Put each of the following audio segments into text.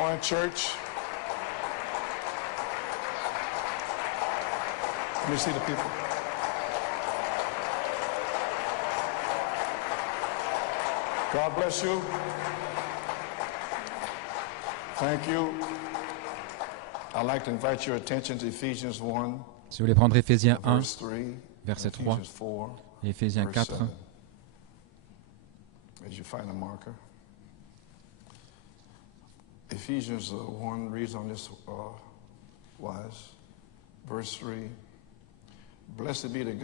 morning, church. Let me see the people. God bless you. Thank you. I'd like to invite your attention to Ephesians 1, Si vous voulez prendre Éphésiens 1, verse 3, verset and 3, Ephesians 4, et Éphésiens verse 4, 7. As you find a marker. Ephesians 1 reads on this wise. Verse 3. Blessed be the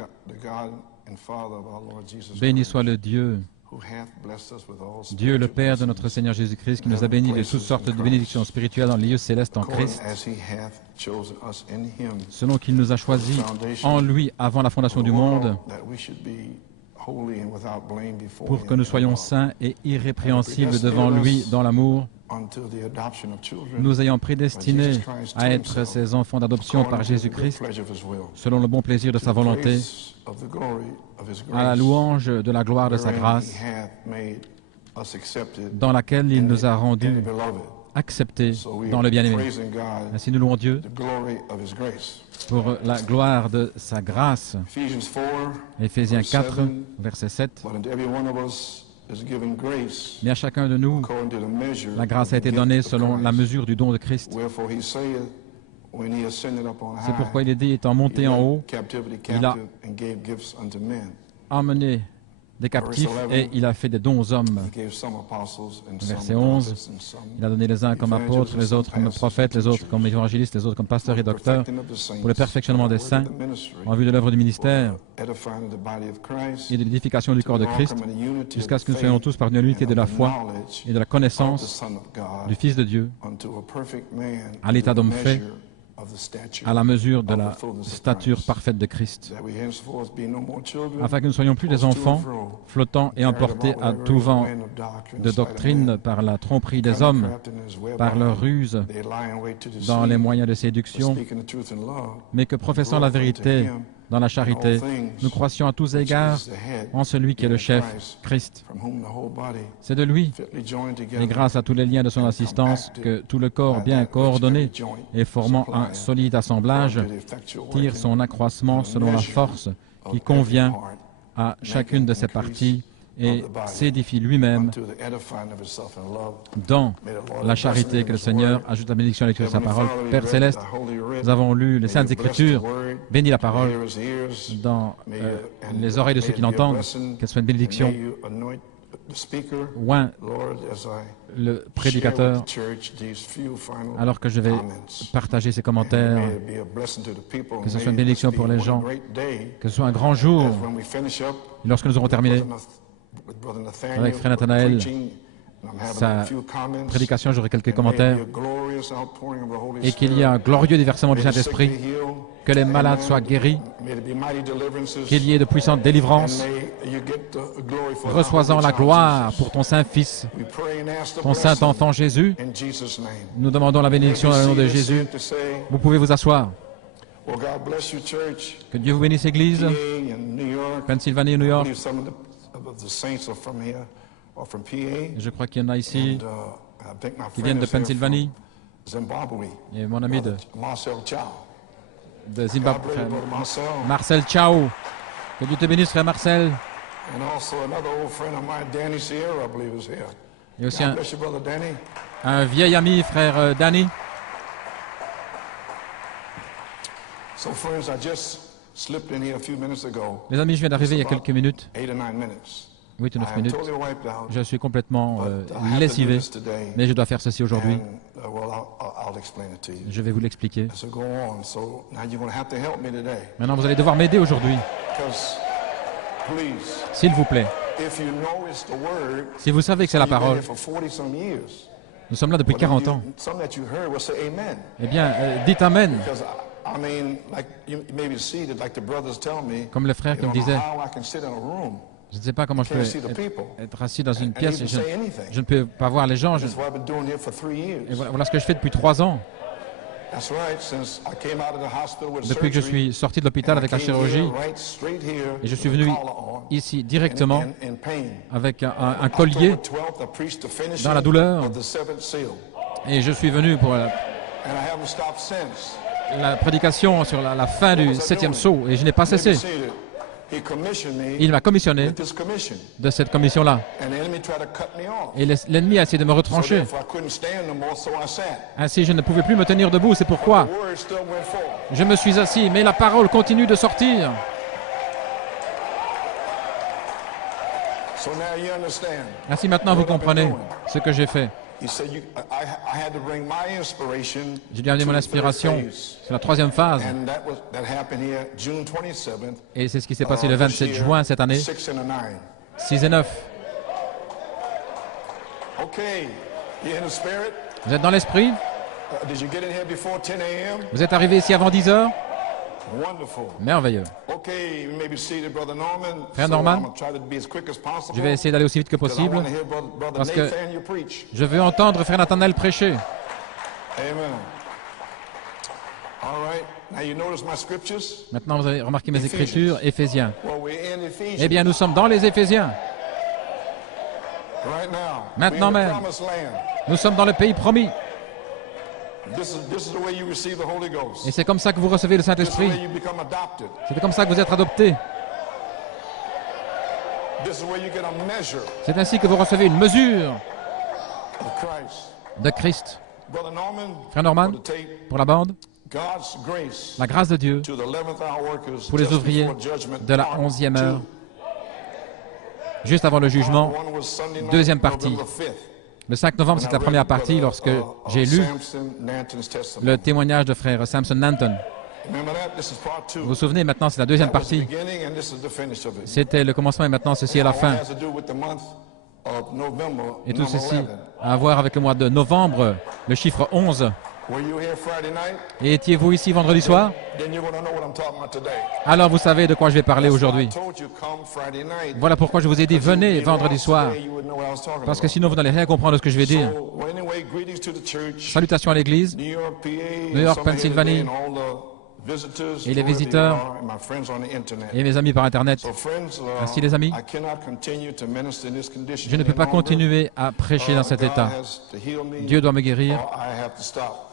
God and Father of our Lord Jesus béni Christ, soit le Dieu, who hath blessed us with all Dieu le spiritual Père de blessings notre Seigneur Jésus-Christ, qui nous a bénis de toutes sortes de bénédictions spirituelles dans les lieux célestes en according Christ, as he hath chosen us in him, selon qu'il nous a choisis en lui avant la fondation du monde, that we should be holy and without blame before pour que him nous in soyons love, saints et irrépréhensibles devant lui dans l'amour, unto the adoption of children nous ayant prédestinés à être ses enfants d'adoption par according to the good Jésus-Christ, pleasure of his will, selon le bon plaisir de sa volonté, praise of the glory of his à la grace, louange de la gloire de sa wherein grâce, he hath made us accepted dans laquelle il nous a in rendus the beloved. acceptés So we dans are le bien-aimé. praising God, Ainsi nous louons Dieu the glory of his grace. pour la gloire de sa grâce. Ephesians 4, Éphésiens verse 4, 7, verset 7. but unto every one of us is given grace Mais à chacun de nous, according to the measure la grâce a of the été gift donnée of selon la Christ. mesure du don de Christ. Wherefore he saith, when he ascended up on C'est high, pourquoi il est dit, étant he monté en led haut, captivity il a captive and gave gifts unto men. emmené des captifs et il a fait des dons aux hommes. He gave some apostles and Verset some 11, prophets and some il a donné les uns comme apôtres, les autres comme prophètes, les autres comme évangélistes, les autres comme pasteurs et docteurs, perfecting of the saints, pour le perfectionnement des for the saints, work of the ministry, en vue de l'œuvre du ministère edifying of the body of Christ, et de l'édification du corps de till we all Christ, come in the unity of jusqu'à ce que nous the soyons faith tous parvenus à l'unité and de la of the foi knowledge et de la of the connaissance Son of God, du Fils de Dieu, unto a perfect man, à l'état unto the d'homme fait, measure of the stature à la mesure de of la the fullness of stature Christ, parfaite de Christ, that we henceforth be no more children, afin que nous ne soyons plus des tossed to and enfants, fro, flottant et carried emportés about à with tout every vent wind of doctrine, de sleight of doctrine men, par la tromperie des cunning hommes, craftiness, whereby par leur ruse, they lie in wait to deceive, dans les moyens de but séduction, speaking the truth in love, mais que professant la vérité dans la charité, nous croissions à tous which égards is the head, en celui qui est le chef, Christ. from whom the whole body, C'est de lui, fitly joined et together, grâce à tous les liens de son assistance, que tout le corps bien coordonné et formant un solide assemblage tire son accroissement selon la force qui convient à chacune de ses parties et s'édifie lui-même unto the edifying of himself in love. dans la charité. Que le Seigneur ajoute la bénédiction à l'écriture de sa parole. Père Céleste, nous avons lu les Saintes Écritures. Bénis la parole dans les oreilles de ceux qui l'entendent. Qu'elle soit une bénédiction. Oint le prédicateur alors que je vais partager ses commentaires. Que ce soit une bénédiction pour les gens. Que ce soit un grand jour. Et lorsque nous aurons terminé avec Frère Nathanaël, sa prédication, j'aurai quelques commentaires, et qu'il y ait un glorieux déversement du Saint-Esprit, que les malades soient guéris, qu'il y ait de puissantes délivrances. Reçois-en la gloire pour ton Saint-Fils, ton Saint-Enfant Jésus. Nous demandons la bénédiction dans le nom de Jésus. Vous pouvez vous asseoir. Que Dieu vous bénisse, Église, Pennsylvanie et New York. Je crois qu'il y en a ici qui viennent de Pennsylvanie. Et mon ami de Zimbabwe, frère Marcel Ciao. Que Dieu te bénisse, frère Marcel. Et aussi un vieil ami, frère Danny. Les amis, je viens d'arriver il y a quelques minutes. 8 ou 9 minutes. Je suis complètement lessivé, mais je dois faire ceci aujourd'hui. Je vais vous l'expliquer. Maintenant, vous allez devoir m'aider aujourd'hui. S'il vous plaît. Si vous savez que c'est la parole, nous sommes là depuis 40 ans. Eh bien, dites Amen. Comme le frère qui me disait, je ne sais pas comment je peux être assis dans une pièce et je ne peux pas voir les gens. Et voilà ce que je fais depuis 3 ans. Depuis que je suis sorti de l'hôpital avec la chirurgie, et je suis venu ici directement avec un collier dans la douleur. Et je suis venu pour la prédication sur la fin du 7e sceau et je n'ai pas cessé. Il m'a commissionné de cette commission-là. Et l'ennemi a essayé de me retrancher. Ainsi, je ne pouvais plus me tenir debout. C'est pourquoi je me suis assis. Mais la parole continue de sortir. Ainsi, maintenant, vous comprenez ce que j'ai fait. J'ai dû amener mon inspiration. C'est la 3e phase. Et c'est ce qui s'est passé le 27 juin cette année. 6 et 9. Vous êtes dans l'esprit? Vous êtes arrivé ici avant 10 heures? Merveilleux. Frère Norman, je vais essayer d'aller aussi vite que possible parce que je veux entendre Frère Nathanaël prêcher. Maintenant, vous avez remarqué mes écritures, Éphésiens. Eh bien, nous sommes dans les Éphésiens. Maintenant même, nous sommes dans le pays promis. Et c'est comme ça que vous recevez le Saint-Esprit. C'est comme ça que vous êtes adoptés. C'est ainsi que vous recevez une mesure de Christ. Frère Norman, pour la bande, la grâce de Dieu pour les ouvriers de la 11e heure, juste avant le jugement, 2e partie. Le 5 novembre, c'est la première partie lorsque j'ai lu le témoignage de frère Samson Nanton. Vous vous souvenez, maintenant c'est la 2e partie. C'était le commencement et maintenant ceci est la fin. Et tout ceci a à voir avec le mois de novembre, le chiffre 11. Et étiez-vous ici vendredi soir? Alors vous savez de quoi je vais parler aujourd'hui. Voilà pourquoi je vous ai dit, venez vendredi soir. Parce que sinon vous n'allez rien comprendre de ce que je vais dire. Salutations à l'église, New York, Pennsylvanie, et les visiteurs et mes amis par Internet. Ainsi les amis, je ne peux pas continuer à prêcher dans cet état. Dieu doit me guérir,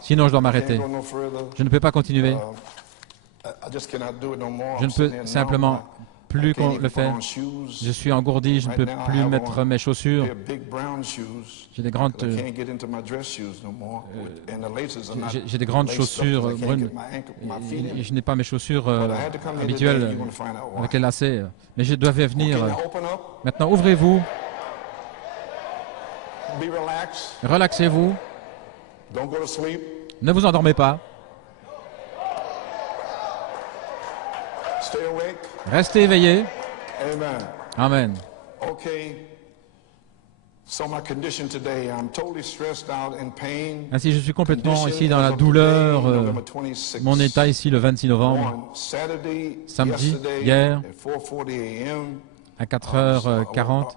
sinon je dois m'arrêter. Je ne peux pas continuer. Je ne peux simplement plus le faire. Je suis engourdi, je ne peux plus mettre mes chaussures. J'ai des grandes chaussures brunes. Et je n'ai pas mes chaussures habituelles avec les lacets. Mais je devais venir. Maintenant, ouvrez-vous. Relaxez-vous. Ne vous endormez pas. Restez éveillés. Amen. Ainsi, je suis complètement ici dans la douleur. Mon état ici le 26 novembre. Samedi, hier, à 4h40.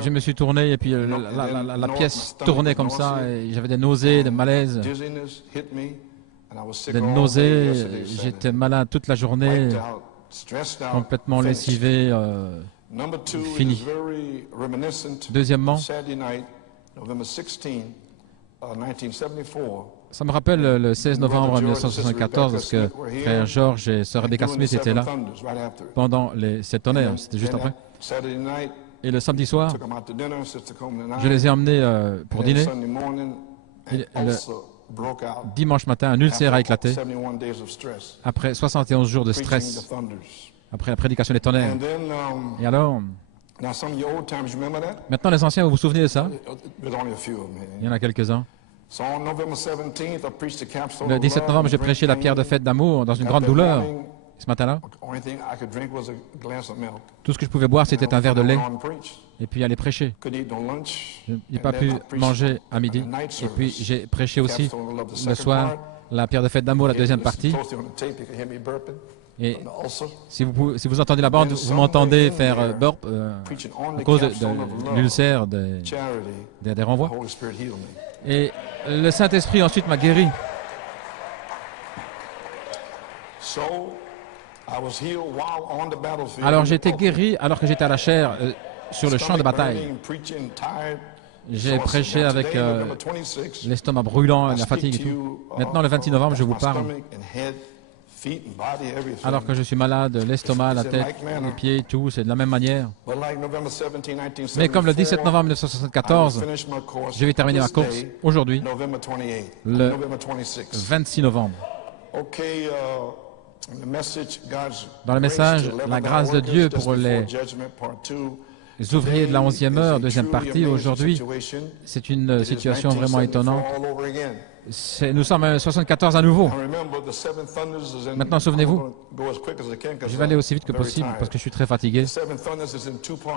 Je me suis tourné et puis la pièce tournait comme ça et j'avais des nausées, des malaises. Des nausées, j'étais malade toute la journée, complètement lessivé, fini. Deuxièmement, ça me rappelle le 16 novembre 1974, lorsque frère George et sœur Rebecca Smith étaient là pendant les 7 tonnerres, c'était juste après. Et le samedi soir, je les ai emmenés pour dîner. Et le dimanche matin, un ulcère a éclaté après 71 jours de stress, après la prédication des tonnerres. Et alors, maintenant les anciens, vous vous souvenez de ça? Il y en a quelques-uns. Le 17 novembre, j'ai prêché la pierre de fête d'amour dans une grande douleur. Ce matin-là, tout ce que je pouvais boire, c'était un verre de lait. Et puis aller prêcher. Je n'ai pas pu manger à midi. Et puis j'ai prêché aussi le soir la pierre de fête d'amour, la 2e partie. Et si vous entendez la bande, vous m'entendez faire burp à cause de l'ulcère des renvois. Et le Saint-Esprit ensuite m'a guéri. Alors j'ai été guéri alors que j'étais à la chair sur le champ de bataille. J'ai prêché avec l'estomac brûlant et la fatigue et tout. Maintenant, le 26 novembre, je vous parle. Alors que je suis malade, l'estomac, la tête, les pieds, tout, c'est de la même manière. Mais comme le 17 novembre 1974, je vais terminer ma course aujourd'hui, le 26 novembre. Dans le message, la grâce de Dieu pour les ouvriers de la 11e heure, deuxième partie, aujourd'hui, c'est une situation vraiment étonnante. Nous sommes à 74 à nouveau. Maintenant, souvenez-vous, je vais aller aussi vite que possible parce que je suis très fatigué.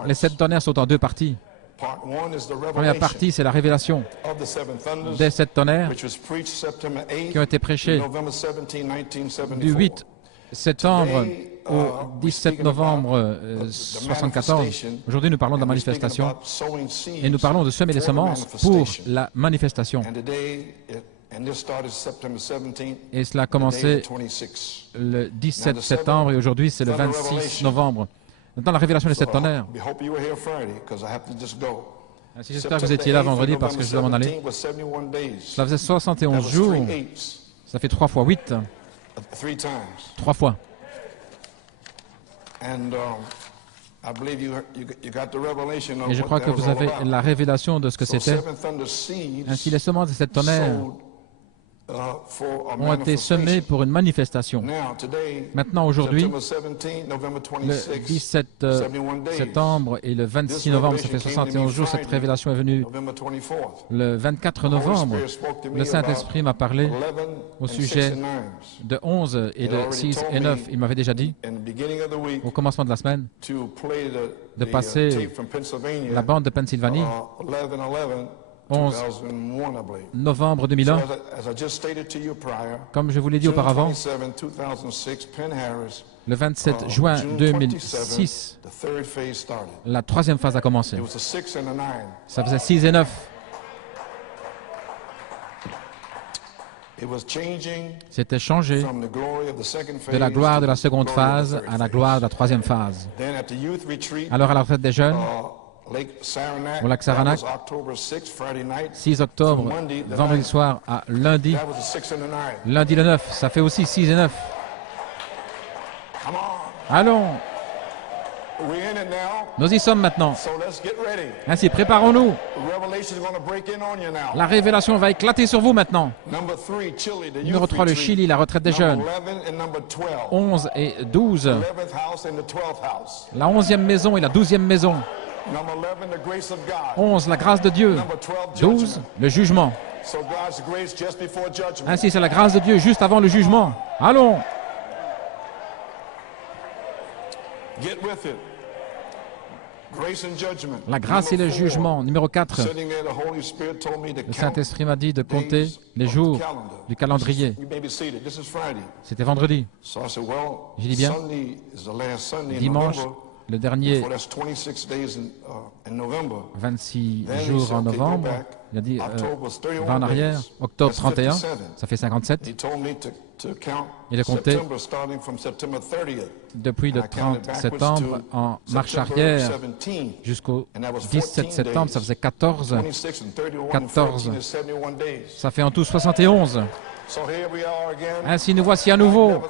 Les 7 tonnerres sont en 2 parties. La première partie, c'est la révélation des 7 tonnerres qui ont été prêchés du 8 septembre au 17 novembre 1974. Aujourd'hui, nous parlons de la manifestation et nous parlons de semer les semences pour la manifestation. Et cela a commencé le 17 septembre et aujourd'hui, c'est le 26 novembre. Maintenant, la révélation des 7 tonnerres. J'espère que vous étiez là vendredi parce que je dois m'en aller. Cela faisait 71 jours. Ça fait 3 fois 8. 3 fois. Et je crois que vous avez la révélation de ce que c'était. Ainsi, les semences de 7 tonnerres ont été semées pour une manifestation. Maintenant, aujourd'hui, le 17 septembre et le 26 novembre, ça fait 71 jours, cette révélation est venue. Le 24 novembre, le Saint-Esprit m'a parlé au sujet de 11 et de 6 et 9. Il m'avait déjà dit, au commencement de la semaine, de passer la bande de Pennsylvanie, 11 novembre 2001. Comme je vous l'ai dit auparavant, le 27 juin 2006, la 3e phase a commencé. Ça faisait 6 et 9. C'était changé de la gloire de la seconde phase à la gloire de la 3e phase. Alors à la retraite des jeunes, au lac Saranac, 6 octobre, vendredi soir à lundi, lundi le 9, ça fait aussi 6 et 9. Allons, nous y sommes maintenant. Ainsi, préparons-nous. La révélation va éclater sur vous maintenant. Numéro 3, le Chili, la retraite des jeunes. 11 et 12. La 11e maison et la 12e maison. 11, la grâce de Dieu. 12, le jugement. Ainsi, c'est la grâce de Dieu juste avant le jugement. Allons. La grâce et le jugement. Numéro 4. Le Saint-Esprit m'a dit de compter les jours du calendrier. C'était vendredi. J'ai dit bien. Dimanche, le dernier 26 jours en novembre, il a dit, va en arrière, octobre 31, ça fait 57. Il a compté depuis le 30 septembre en marche arrière jusqu'au 17 septembre, ça faisait 14. 14, ça fait en tout 71. Ainsi, nous voici à nouveau,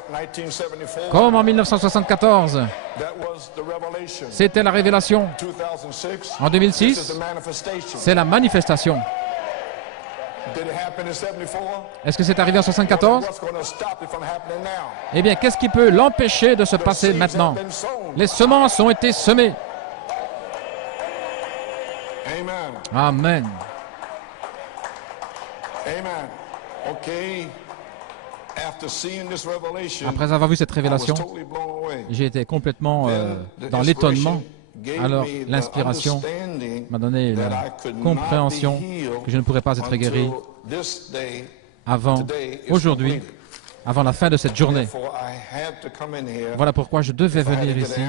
comme en 1974. C'était la révélation. En 2006, c'est la manifestation. Est-ce que c'est arrivé en 1974? Eh bien, qu'est-ce qui peut l'empêcher de se passer maintenant? Les semences ont été semées. Amen. Après avoir vu cette révélation, j'ai été complètement dans l'étonnement. Alors, l'inspiration m'a donné la compréhension que je ne pourrais pas être guéri avant aujourd'hui, avant la fin de cette journée. Voilà pourquoi je devais venir ici,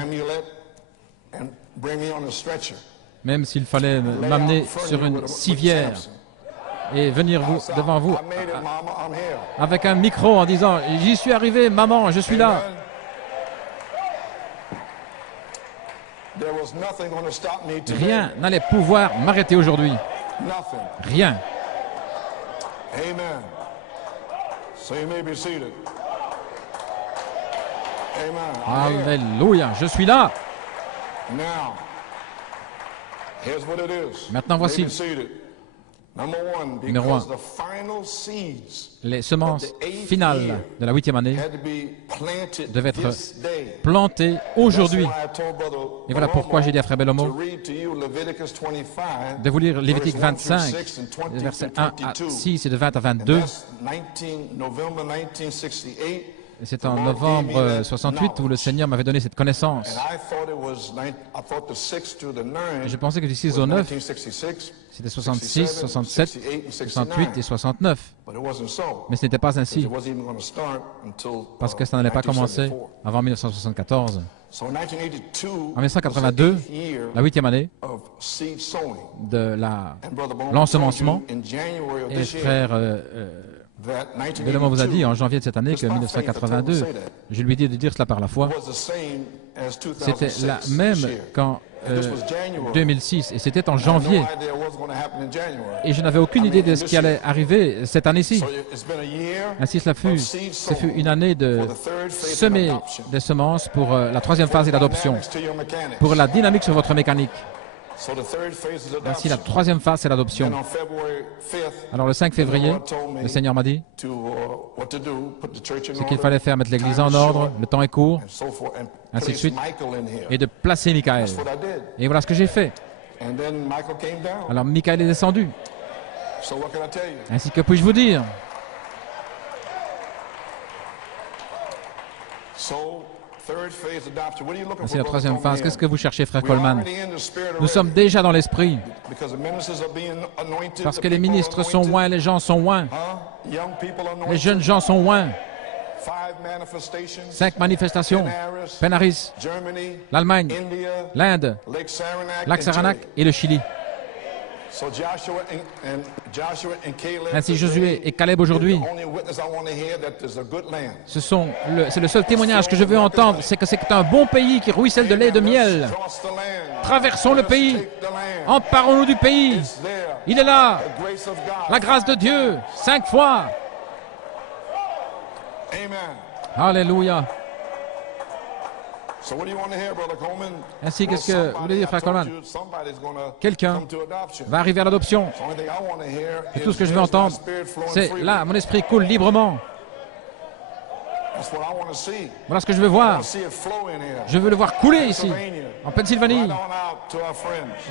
même s'il fallait m'amener sur une civière et venir devant vous avec un micro en disant « J'y suis arrivé, maman, je suis là ». Rien n'allait pouvoir m'arrêter aujourd'hui. Rien. Amen. So you may be seated. Amen. Alléluia, je suis là. Now, here's what it is. Maintenant, voici. Numéro 1. Les semences finales de la 8e année devaient être plantées aujourd'hui. Et voilà pourquoi j'ai dit à Frère Bellomo de vous lire Lévitique 25, versets 1 à 6 et de 20 à 22. Et c'est en novembre 68 où le Seigneur m'avait donné cette connaissance. Et je pensais que du 6 au 9, c'était 66, 67, 68 et 69. Mais ce n'était pas ainsi, parce que ça n'allait pas commencer avant 1974. En 1982, la 8e année de l'ensemencement, et frère Bellomo vous a dit en janvier de cette année que 1982, je lui ai dit de dire cela par la foi, c'était la même qu'en 2006, et c'était en janvier. Et je n'avais aucune idée de ce qui allait arriver cette année-ci. Ainsi, ce fut une année de semer des semences pour la troisième phase et l'adoption, pour la dynamique sur votre mécanique. Ainsi, la troisième phase, c'est l'adoption. Alors, le 5 février, le Seigneur m'a dit ce qu'il fallait faire, mettre l'Église en ordre, le temps est court, ainsi de suite, et de placer Michael. Et voilà ce que j'ai fait. Alors, Michael est descendu. Ainsi, que puis-je vous dire? C'est la troisième phase. Qu'est-ce que vous cherchez, frère Coleman? Nous sommes déjà dans l'esprit. Parce que les ministres sont loin, les gens sont loin. Les jeunes gens sont loin. 5 manifestations. Penaris, l'Allemagne, l'Inde, Lac Saranac et le Chili. Ainsi, Josué et Caleb aujourd'hui, c'est le seul témoignage que je veux entendre, c'est que c'est un bon pays qui ruisselle de lait et de miel. Traversons le pays, emparons-nous du pays. Il est là, la grâce de Dieu, 5 fois. Alléluia. Ainsi, qu'est-ce que vous voulez dire, frère Coleman? Quelqu'un va arriver à l'adoption. Et tout ce que je veux entendre, c'est là, mon esprit coule librement. Voilà ce que je veux voir. Je veux le voir couler ici, en Pennsylvanie,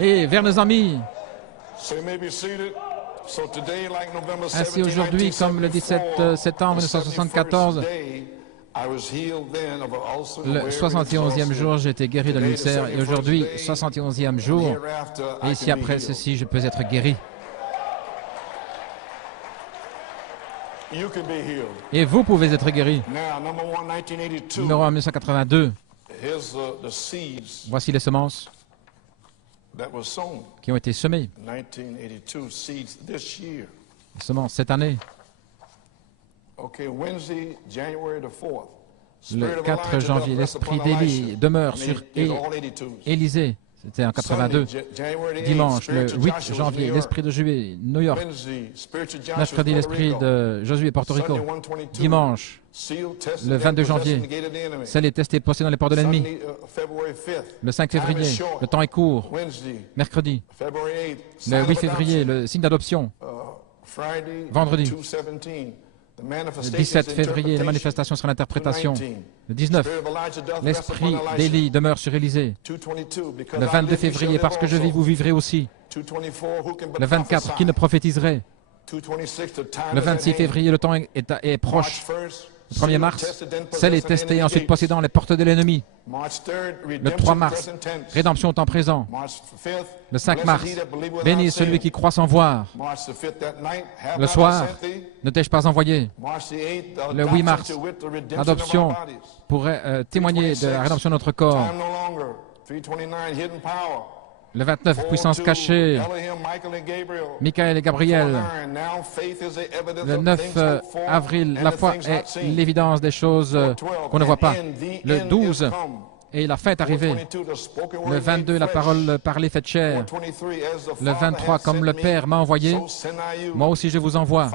et vers nos amis. Ainsi, aujourd'hui, comme le 17 septembre 1974, le 71e jour, j'ai été guéri de l'ulcère. Et aujourd'hui, 71e jour. Et ici, après ceci, je peux être guéri. Et vous pouvez être guéri. Numéro 1, 1982. Voici les semences qui ont été semées. Les semences cette année. Le 4 janvier, l'esprit d'Élie demeure sur Élysée. C'était en 82. Dimanche, le 8 janvier, l'esprit de Juillet, New York. Mercredi, l'esprit de Josué, Porto Rico. Dimanche, le 22 janvier, celle est testée, posée dans les ports de l'ennemi. Le 5 février, le temps est court. Mercredi, le 8 février, le signe d'adoption. Vendredi, le 17 février, la manifestation sur l'interprétation. Le 19, l'esprit d'Élie demeure sur Élysée. Le 22 février, parce que je vis, vous vivrez aussi. Le 24, qui ne prophétiserait? Le 26 février, le temps est proche. Le 1er mars, celle est testée, ensuite possédant les portes de l'ennemi. Le 3 mars, rédemption au temps présent. Le 5 mars, béni celui qui croit sans voir. Le soir, ne t'ai-je pas envoyé? Le 8 mars, l'adoption pourrait témoigner de la rédemption de notre corps. Le 29, puissance cachée, Michael et Gabriel. Le 9 avril, la foi est l'évidence des choses qu'on ne voit pas. Le 12, Et la fin est arrivée. Le 22, la parole parlée faite chair. Le 23, comme le Père m'a envoyé, moi aussi je vous envoie.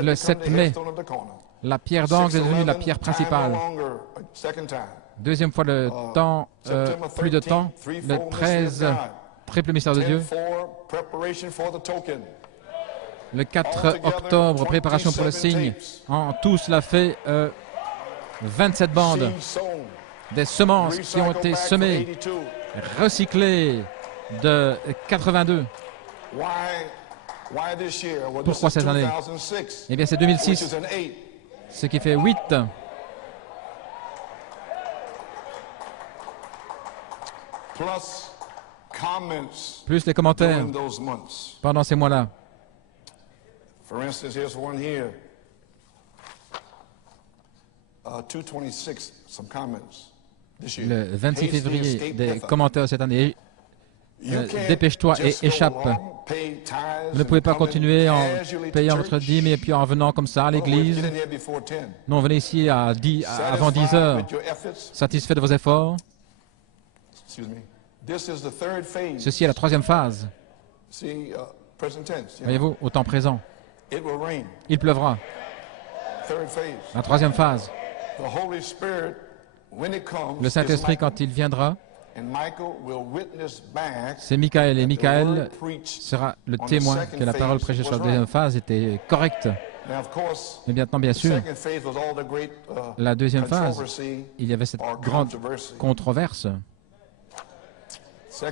Le 7 mai, la pierre d'angle est devenue la pierre principale. Deuxième fois le temps, plus de temps. Le 13, triple mystère de Dieu. Le 4 octobre, préparation pour le signe. En tout, cela fait 27 bandes. Des semences qui ont été semées, recyclées de 82. Pourquoi cette année? Eh bien, c'est 2006, ce qui fait 8. Plus les commentaires pendant ces mois-là. Le 26 février, des commentaires cette année. Dépêche-toi et échappe. Vous ne pouvez pas continuer en payant votre dîme et puis en venant comme ça à l'église. Non, venez ici avant 10 heures, satisfait de vos efforts. Ceci est la troisième phase. Voyez-vous, au temps présent. Il pleuvra. La troisième phase. Le Saint-Esprit, quand il viendra, c'est Michael, et Michael sera le témoin que la parole prêchée sur la deuxième phase était correcte. Mais maintenant, bien sûr, la deuxième phase, il y avait cette grande controverse. La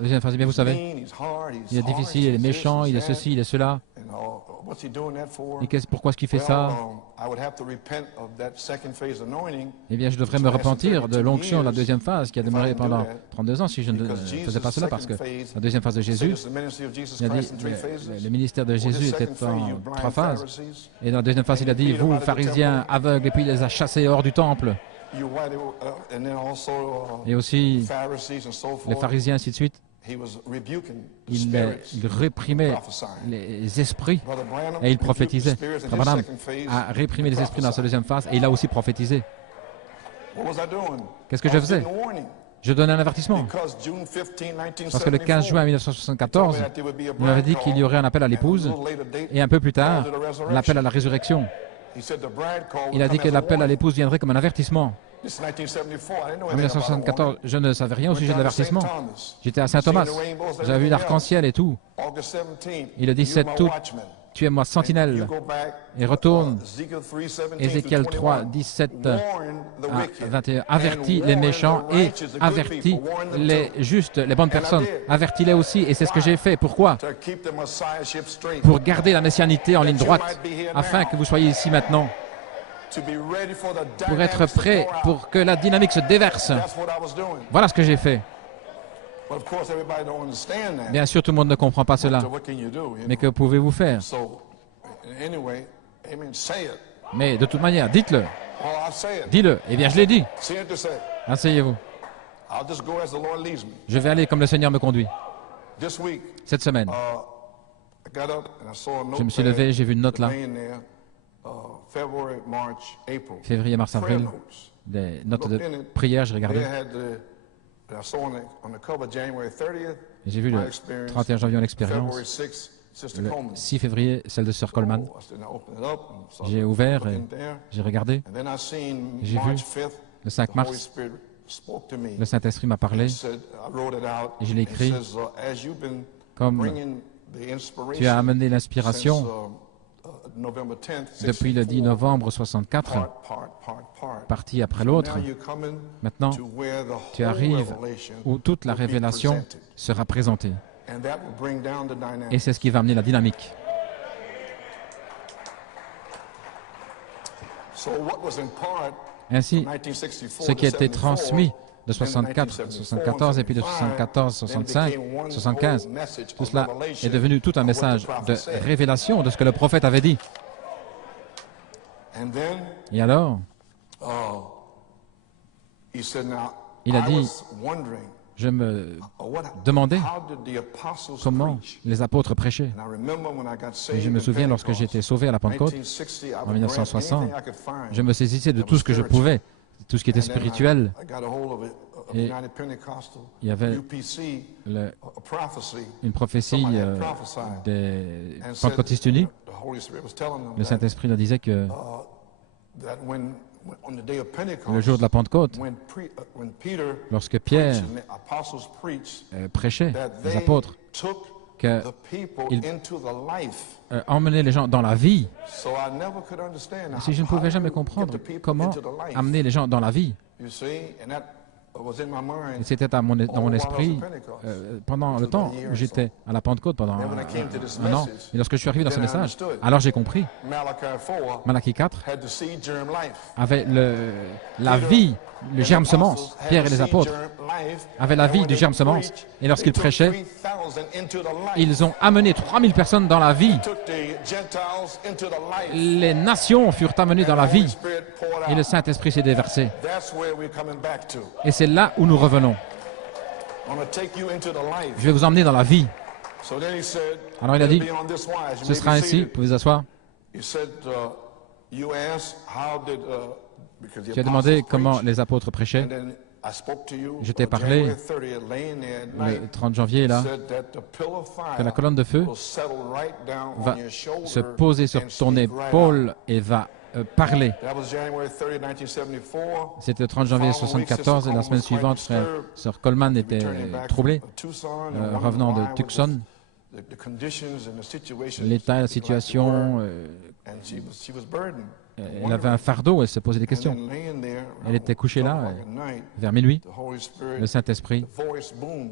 deuxième phase, bien vous savez, il est difficile, il est méchant, il est ceci, il est cela. Et pourquoi est-ce qu'il fait ça? Eh bien, je devrais me repentir de l'onction de la deuxième phase qui a demeuré pendant 32 ans si je ne faisais pas cela, parce que la deuxième phase de Jésus, il a dit, le ministère de Jésus était en 3 phases. Et dans la deuxième phase, il a dit, vous, pharisiens aveugles, et puis il les a chassés hors du temple. Et aussi, les pharisiens, ainsi de suite. Il réprimait les esprits et il prophétisait. Branham a réprimé les esprits dans sa deuxième phase et il a aussi prophétisé. Qu'est-ce que je faisais? Je donnais un avertissement. Parce que le 15 juin 1974, il m'avait dit qu'il y aurait un appel à l'épouse et un peu plus tard, l'appel à la résurrection. Il a dit que l'appel à l'épouse viendrait comme un avertissement. En 1974, je ne savais rien au sujet de l'avertissement. J'étais à Saint-Thomas. J'avais vu l'arc-en-ciel et tout. Et le 17 août, tu es ma sentinelle. Et retourne. Ézéchiel 3, 17 à 21. Avertis les méchants et avertis les justes, les bonnes personnes. Avertis-les aussi. Et c'est ce que j'ai fait. Pourquoi? Pour garder la messianité en ligne droite, afin que vous soyez ici maintenant. Pour être prêt pour que la dynamique se déverse. Voilà ce que j'ai fait. Bien sûr, tout le monde ne comprend pas cela. Mais que pouvez-vous faire? Mais de toute manière, dites-le. Dis-le. Eh bien, je l'ai dit. Asseyez-vous. Je vais aller comme le Seigneur me conduit. Cette semaine, je me suis levé, j'ai vu une note là. Février, mars, avril, des notes de prière, j'ai regardé. J'ai vu le 31 janvier en expérience, le 6 février, celle de Sir Coleman. J'ai ouvert et j'ai regardé. J'ai vu le 5 mars, le Saint-Esprit m'a parlé et je l'ai écrit comme tu as amené l'inspiration depuis le 10 novembre 64, partie après l'autre. Maintenant, tu arrives où toute la révélation sera présentée. Et c'est ce qui va amener la dynamique. Ainsi, ce qui a été transmis de 64, 74 et puis de 74, 65, 75, tout cela est devenu tout un message de révélation de ce que le prophète avait dit. Et alors, il a dit, je me demandais comment les apôtres prêchaient. Et je me souviens, lorsque j'étais sauvé à la Pentecôte, en 1960, je me saisissais de tout ce que je pouvais tout ce qui était spirituel. Et il y avait une prophétie des Pentecôtistes unis. Le Saint-Esprit leur disait que le jour de la Pentecôte, lorsque Pierre prêchait, les apôtres, qu'il emmenait les gens dans la vie. Si je ne pouvais jamais comprendre comment amener les gens dans la vie. C'était dans mon esprit pendant le temps où j'étais à la Pentecôte pendant un an. Et lorsque je suis arrivé dans ce message, alors j'ai compris. Malachie 4 avait la vie, le germe semence. Pierre et les apôtres avaient la vie du germe semence. Et lorsqu'ils prêchaient, ils ont amené 3000 personnes dans la vie. Les nations furent amenées dans la vie. Et le Saint-Esprit s'est déversé. Et c'est là où nous revenons. Je vais vous emmener dans la vie. Alors il a dit, ce sera ainsi, vous pouvez vous asseoir. Tu as demandé comment les apôtres prêchaient. Je t'ai parlé le 30 janvier, là, que la colonne de feu va se poser sur ton épaule et va parler. C'était le 30 janvier 1974 et la semaine suivante, Sir Coleman était troublé, revenant de Tucson. L'état, la situation, elle avait un fardeau, elle se posait des questions. Elle était couchée là, vers minuit. Le Saint-Esprit,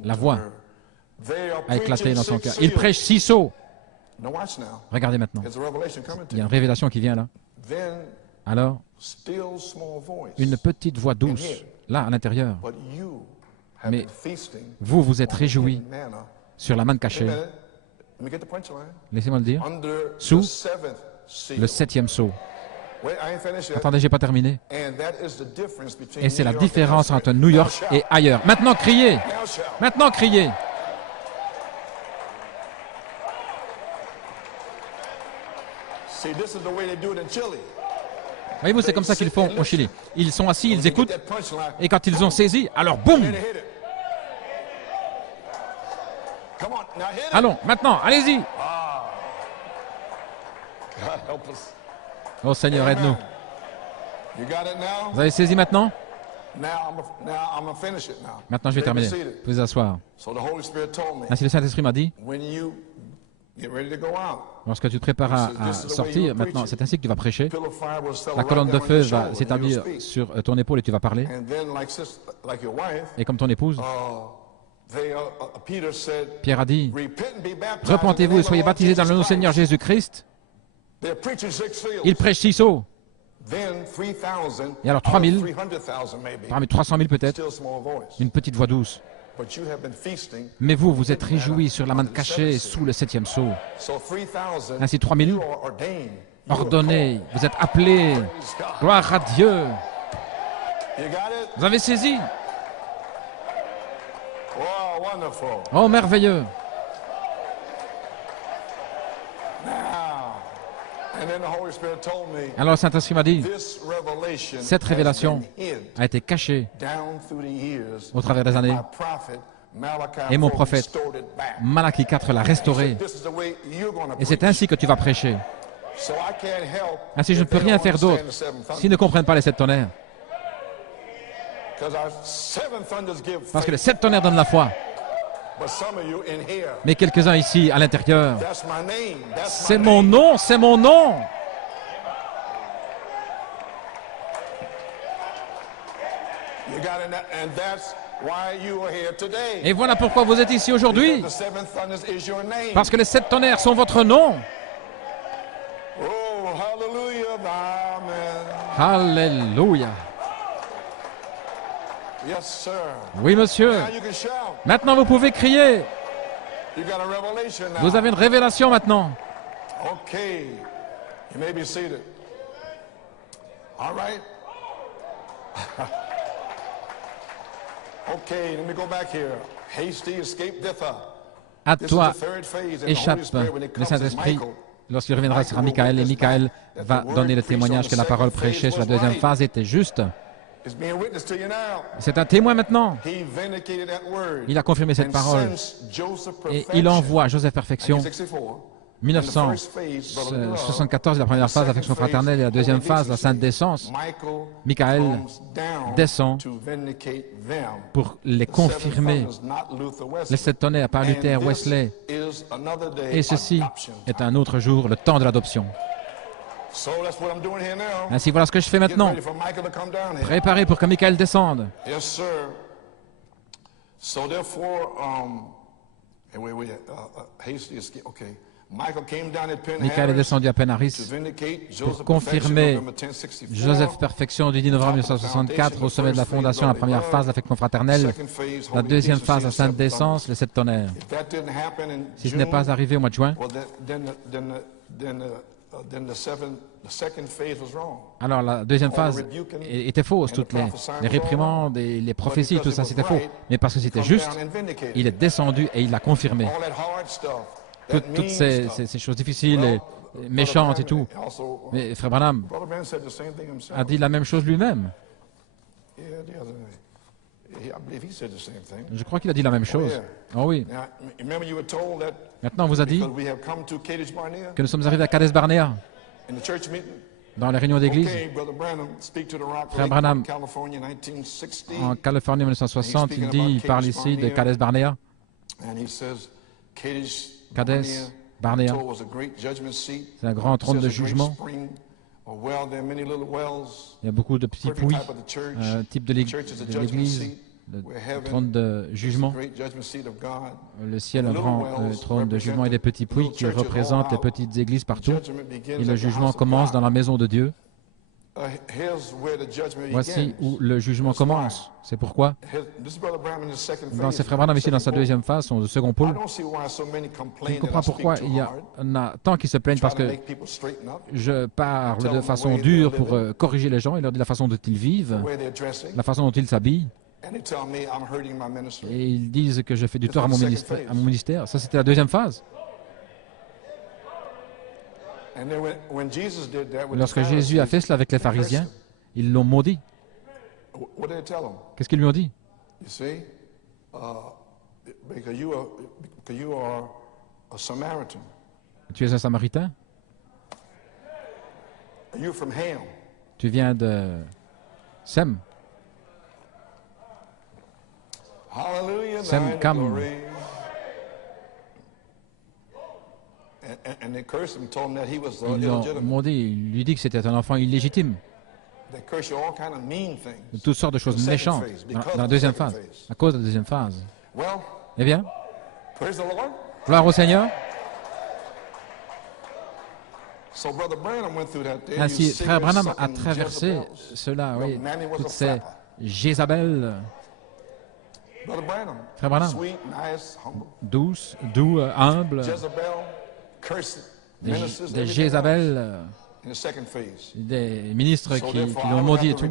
la voix a éclaté dans son cœur. Il prêche si sot. Regardez maintenant. Il y a une révélation qui vient là. Alors, une petite voix douce, là, à l'intérieur. Mais vous, vous êtes réjouis sur la manne cachée. Laissez-moi le dire. Sous le 7e sceau. Attendez, je n'ai pas terminé. Et c'est la différence entre New York et ailleurs. Maintenant, criez! Maintenant, criez! Voyez-vous, c'est comme ça qu'ils font au Chili. Ils sont assis, ils écoutent, et quand ils ont saisi, alors boum! Allons, maintenant, allez-y! Oh Seigneur, aide-nous. Vous avez saisi maintenant? Maintenant, je vais terminer. Vous pouvez vous asseoir. Ainsi, le Saint-Esprit m'a dit, lorsque tu te prépares à sortir, maintenant, c'est ainsi que tu vas prêcher. La colonne de feu va s'établir sur ton épaule et tu vas parler. Et comme ton épouse, Pierre a dit, repentez-vous et soyez baptisés dans le nom du Seigneur Jésus-Christ. Il prêche 6 sceaux. Et alors 3000, parmi 300 000 peut-être, une petite voix douce. Mais vous, vous êtes réjouis sur la manne cachée sous le 7e sceau. Ainsi 3000, ordonnés, vous êtes appelés. Gloire à Dieu. Vous avez saisi? Oh, merveilleux. Alors le Saint-Esprit m'a dit, cette révélation a été cachée au travers des années et mon prophète Malachie 4 l'a restaurée. Et c'est ainsi que tu vas prêcher. Ainsi je ne peux rien faire d'autre s'ils ne comprennent pas les 7 tonnerres. Parce que les 7 tonnerres donnent la foi. Mais quelques-uns ici, à l'intérieur, c'est mon nom, c'est mon nom. Et voilà pourquoi vous êtes ici aujourd'hui. Parce que les 7 tonnerres sont votre nom. Alléluia. Oui, monsieur. Maintenant, vous pouvez crier. Vous avez une révélation maintenant. À toi, échappe le Saint-Esprit. Lorsqu'il reviendra, ce sera Michael. Et Michael va donner le témoignage que la parole prêchée sur la deuxième phase était juste. C'est un témoin maintenant. Il a confirmé cette parole. Et il envoie Joseph Perfection. 1974, la première phase, l'affection fraternelle, et la deuxième phase, la sainte décence. Michael descend pour les confirmer. Les 7 tonnerres par Luther, Wesley. Et ceci est un autre jour, le temps de l'adoption. Ainsi, voilà ce que je fais maintenant. Préparez pour que Michael descende. Michael est descendu à Penn-Harris pour confirmer Joseph Perfection du 10 novembre 1964 au sommet de la fondation, la première phase, l'affection fraternelle, la deuxième phase, la sainte décence, les 7 tonnerres. Si ce n'est pas arrivé au mois de juin, alors la deuxième phase était fausse, toutes les réprimandes et les prophéties, tout ça c'était faux. Mais parce que c'était juste, il est descendu et il l'a confirmé. Toutes ces choses difficiles et méchantes et tout. Mais Frère Branham a dit la même chose lui-même. Je crois qu'il a dit la même chose. Oh oui. Maintenant, on vous a dit que nous sommes arrivés à Kadesh Barnea dans les réunions d'église. Frère Branham, en Californie en 1960, il parle ici de Kadesh Barnea. Kadesh Barnea, c'est un grand trône de jugement. Il y a beaucoup de petits puits, type de l'église, le trône de jugement. Le ciel, un grand trône de jugement et des petits puits qui représentent les petites églises partout. Et le jugement commence dans la maison de Dieu. Voici où le jugement commence. C'est pourquoi, dans ces frères Branham ici, dans sa deuxième phase, son second pôle, je comprends pourquoi il y en a tant qui se plaignent parce que je parle de façon dure pour corriger les gens et leur dire la façon dont ils vivent, la façon dont ils s'habillent. Et ils disent que je fais du tort à mon ministère. Ça, c'était la deuxième phase. Lorsque Jésus a fait cela avec les pharisiens, ils l'ont maudit. Qu'est-ce qu'ils lui ont dit? Tu es un Samaritain? Tu viens de Sem? Sem, Cam. Ils l'ont maudit, il lui dit que c'était un enfant illégitime. Toutes sortes de choses méchantes dans la deuxième phase, à cause de la deuxième phase. Eh bien, gloire au Seigneur. Ainsi, Frère Branham a traversé cela, oui, toutes ces Jézabel. Frère Branham, douce, doux, humble, des Jézabel, des ministres qui l'ont maudit et tout.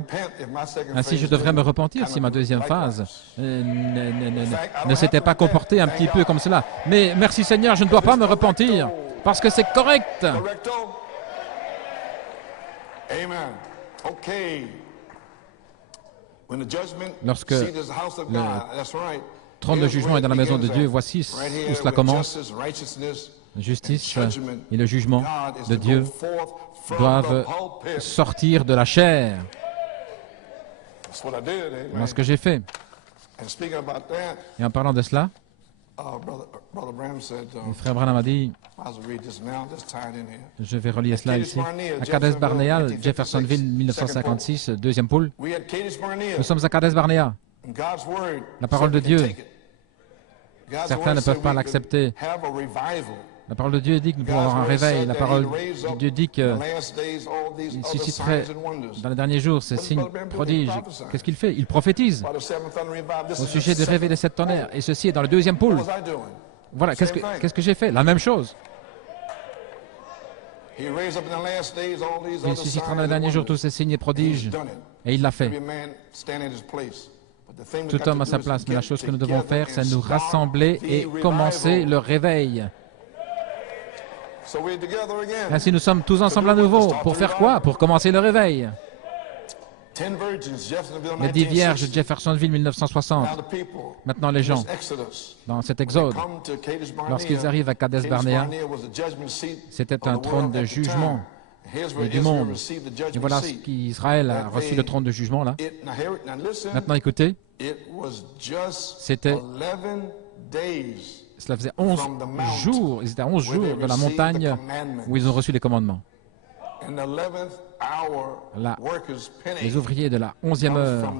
Ainsi, je devrais me repentir si ma deuxième phase ne s'était pas comportée un petit peu comme cela. Mais merci Seigneur, je ne dois pas me repentir, parce que c'est correct. Lorsque le trône de jugement est dans la maison de Dieu, voici où cela commence. La justice et le jugement de Dieu doivent sortir de la chair. Voilà ce que j'ai fait. Et en parlant de cela, le frère Branham a dit, je vais relier cela ici, à Kadesh Barnea, Jeffersonville, 1956, deuxième poule. Nous sommes à Kadesh Barnea. La parole de Dieu, certains ne peuvent pas l'accepter. La parole de Dieu dit que nous pouvons avoir un réveil. La parole de Dieu dit qu'il susciterait dans les derniers jours ces signes prodiges. Qu'est-ce qu'il fait? Il prophétise au sujet du réveil des 7 tonnerres. Et ceci est dans le deuxième pôle. Voilà, qu'est-ce que j'ai fait? La même chose. Il suscitera dans les derniers jours tous ces signes et prodiges. Et il l'a fait. Tout homme à sa place. Mais la chose que nous devons faire, c'est nous rassembler et commencer le réveil. Ainsi, nous sommes tous ensemble à nouveau. Pour faire quoi? Pour commencer le réveil. Les 10 vierges de Jeffersonville 1960. Maintenant, les gens, dans cet exode, lorsqu'ils arrivent à Kadesh Barnea, c'était un trône de jugement et du monde. Et voilà qu'Israël a reçu le trône de jugement là. Maintenant, écoutez, cela faisait 11 jours, ils étaient à 11 jours de la montagne où ils ont reçu les commandements. Là, les ouvriers de la 11e heure,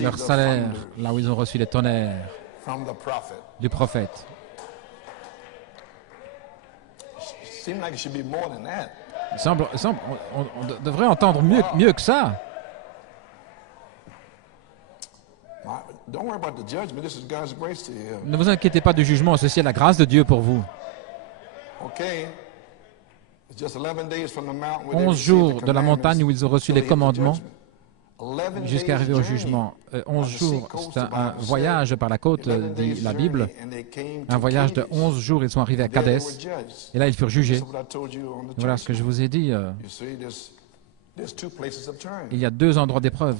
leur salaire, là où ils ont reçu les tonnerres du prophète. On devrait entendre mieux que ça. Ne vous inquiétez pas du jugement, ceci est la grâce de Dieu pour vous. 11 jours de la montagne où ils ont reçu les commandements jusqu'à arriver au jugement. 11 jours, c'est un voyage par la côte, dit la Bible. Un voyage de 11 jours, ils sont arrivés à Kadès. Et là, ils furent jugés. Voilà ce que je vous ai dit. Il y a 2 endroits d'épreuve.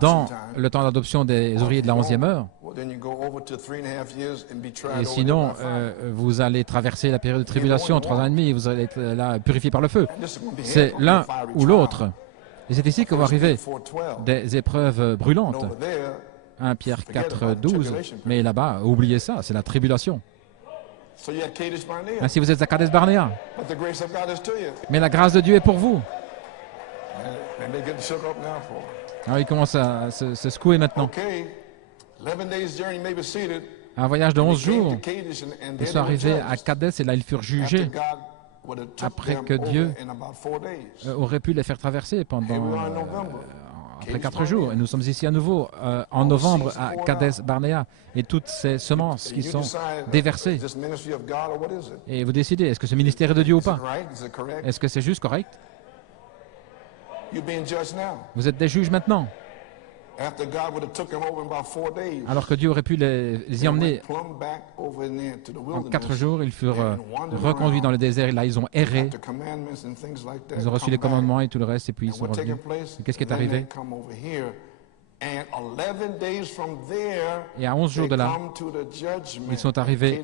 Dans le temps d'adoption des ouvriers de la 11e heure. Et sinon, vous allez traverser la période de tribulation, 3 ans et demi, et vous allez être là purifié par le feu. C'est l'un ou l'autre. Et c'est ici que vont arriver des épreuves brûlantes. 1 Pierre 4, 12. Mais là-bas, oubliez ça, c'est la tribulation. Ainsi, vous êtes à Kadesh Barnea. Mais la grâce de Dieu est pour vous. Alors, il commence à se secouer maintenant. Un voyage de 11 jours. Ils sont arrivés à Kadès et là, ils furent jugés après que Dieu aurait pu les faire traverser après 4 jours. Et nous sommes ici à nouveau en novembre à Kadesh Barnea et toutes ces semences qui sont déversées. Et vous décidez, est-ce que ce ministère est de Dieu ou pas? Est-ce que c'est juste correct? Vous êtes des juges maintenant. Alors que Dieu aurait pu les y emmener en 4 jours, ils furent reconduits dans le désert et là ils ont erré. Ils ont reçu les commandements et tout le reste et puis ils sont revenus. Qu'est-ce qui est arrivé? Et à 11 jours de là, ils sont arrivés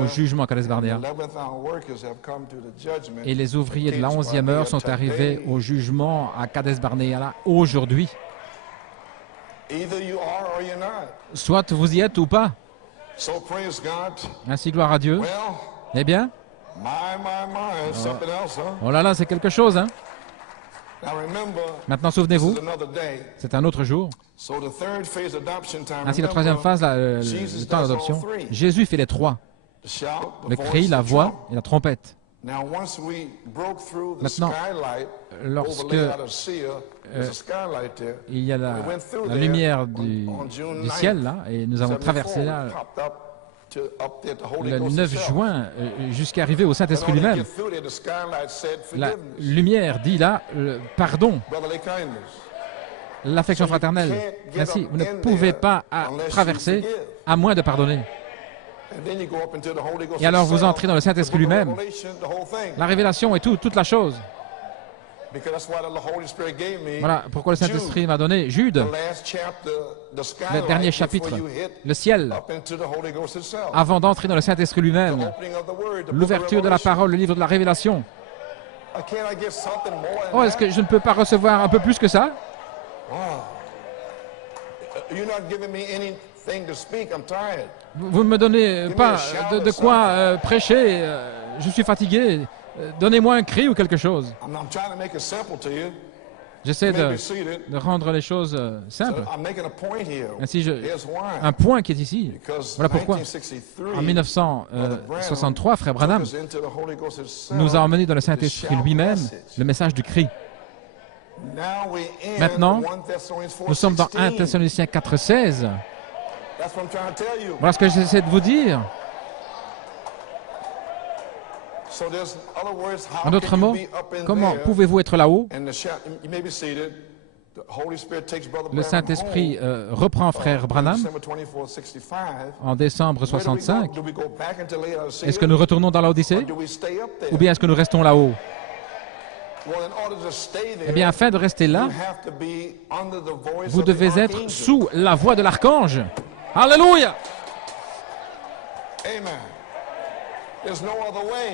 au jugement à Kadesh Barnea. Et les ouvriers de la 11e heure sont arrivés au jugement à Kadesh Barnea là aujourd'hui. Soit vous y êtes ou pas. Ainsi, gloire à Dieu. Eh bien, oh là là, c'est quelque chose, hein? Maintenant, souvenez-vous, c'est un autre jour. Ainsi, la 3e phase, le temps d'adoption, Jésus fait les 3. Le cri, la voix et la trompette. Maintenant, lorsque il y a la lumière du ciel, là, et nous avons traversé là, le 9 juin, jusqu'à arriver au Saint-Esprit lui-même, la lumière dit là, pardon, l'affection fraternelle. Ainsi, vous ne pouvez pas traverser à moins de pardonner. Et alors vous entrez dans le Saint-Esprit lui-même, la révélation et toute la chose. Voilà pourquoi le Saint-Esprit m'a donné Jude, le dernier chapitre, le ciel, avant d'entrer dans le Saint-Esprit lui-même, l'ouverture de la parole, le livre de la révélation. Oh, est-ce que je ne peux pas recevoir un peu plus que ça? Vous ne me donnez pas de quoi prêcher, je suis fatigué. Donnez-moi un cri ou quelque chose. J'essaie de rendre les choses simples. Ainsi, un point qui est ici. Voilà pourquoi. En 1963, Frère Branham nous a emmenés dans le Saint-Esprit lui-même le message du cri. Maintenant, nous sommes dans 1 Thessaloniciens 4,16. Voilà ce que j'essaie de vous dire. En d'autres mots, comment pouvez-vous être là-haut? Le Saint-Esprit reprend Frère Branham en décembre 65. Est-ce que nous retournons dans l'Odyssée? Ou bien est-ce que nous restons là-haut? Eh bien, afin de rester là, vous devez être sous la voix de l'archange. Alléluia!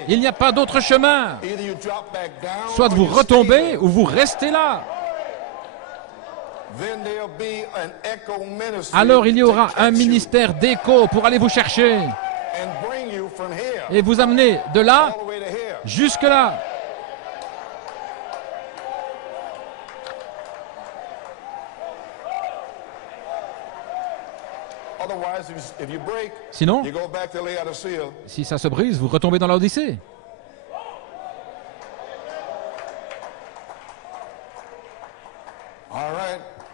Il n'y a pas d'autre chemin. Soit vous retombez ou vous restez là. Alors il y aura un ministère d'écho pour aller vous chercher et vous amener de là jusque là. Sinon, si ça se brise, vous retombez dans l'Odyssée.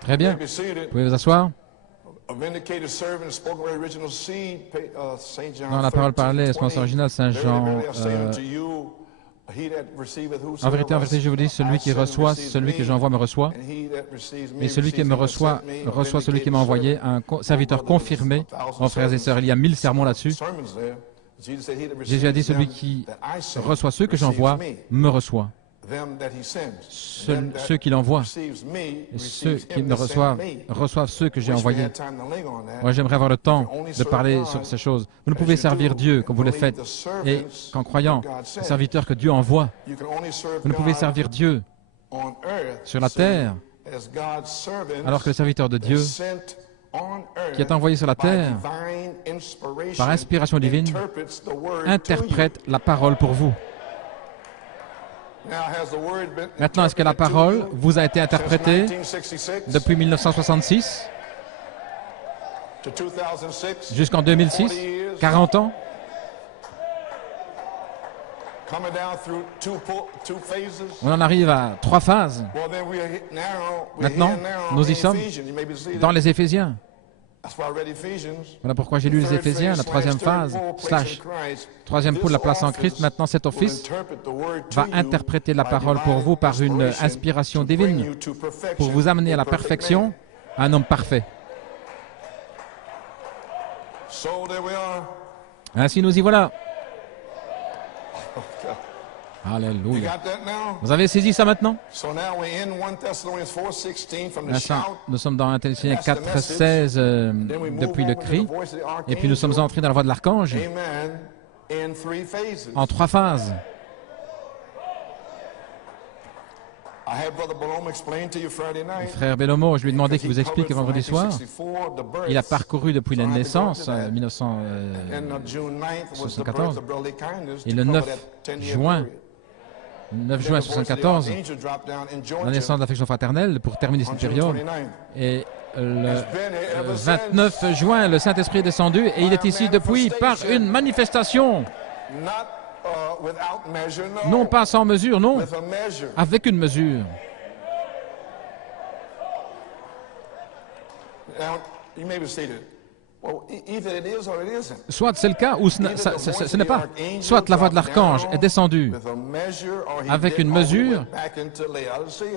Très bien. Vous pouvez vous asseoir. Dans la parole parlée, l'espérance originale, Saint Jean. En vérité, je vous dis, celui qui reçoit, celui que j'envoie me reçoit. Et celui qui me reçoit, reçoit celui qui m'a envoyé, un serviteur confirmé. Mon frères et sœurs, il y a 1000 sermons là-dessus. Jésus a dit, celui qui reçoit ceux que j'envoie, me reçoit. Ceux qui l'envoient, et ceux qui me reçoivent, reçoivent ceux que j'ai envoyés. Moi, j'aimerais avoir le temps de parler sur ces choses. Vous ne pouvez servir Dieu comme vous le faites, et qu'en croyant, le serviteur que Dieu envoie, vous ne pouvez servir Dieu sur la terre, alors que le serviteur de Dieu, qui est envoyé sur la terre, par inspiration divine, interprète la parole pour vous. Maintenant, est-ce que la parole vous a été interprétée depuis 1966 jusqu'en 2006, 40 ans? On en arrive à 3 phases. Maintenant, nous y sommes dans les Éphésiens. Voilà pourquoi j'ai lu les Éphésiens, la 3e phase, troisième pôle, la place en Christ. Maintenant, cet office va interpréter la parole pour vous par une inspiration divine, pour vous amener à la perfection, à un homme parfait. Ainsi, nous y voilà. Alléluia. Vous avez saisi ça maintenant? Nous sommes dans 1 Thessaloniciens 4:16 depuis le cri, et puis nous sommes entrés dans la voie de l'archange en 3 phases. Frère Bellomo, je lui ai demandé qu'il vous explique vendredi soir. Il a parcouru depuis la naissance, 1974, et le 9 juin 1974, la naissance de l'affection fraternelle pour terminer cette période. Et le 29 juin, le Saint-Esprit est descendu et il est ici depuis par une manifestation. Non pas sans mesure, non, avec une mesure. Soit c'est le cas ou ce n'est pas. Soit la voix de l'archange est descendue avec une mesure,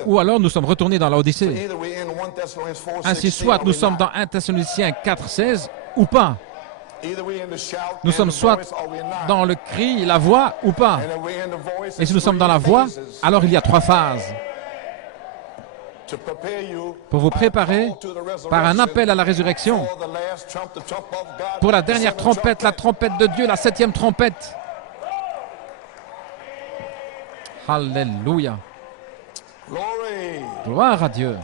ou alors nous sommes retournés dans l'Odyssée. Ainsi, soit nous sommes dans 1 Thessaloniciens 4:16 ou pas. Nous sommes soit dans le cri, la voix ou pas. Et si nous sommes dans la voix, alors il y a 3 phases. Pour vous préparer par un appel à la résurrection, pour la dernière trompette, la trompette de Dieu, la 7e trompette. Alléluia. Gloire à Dieu.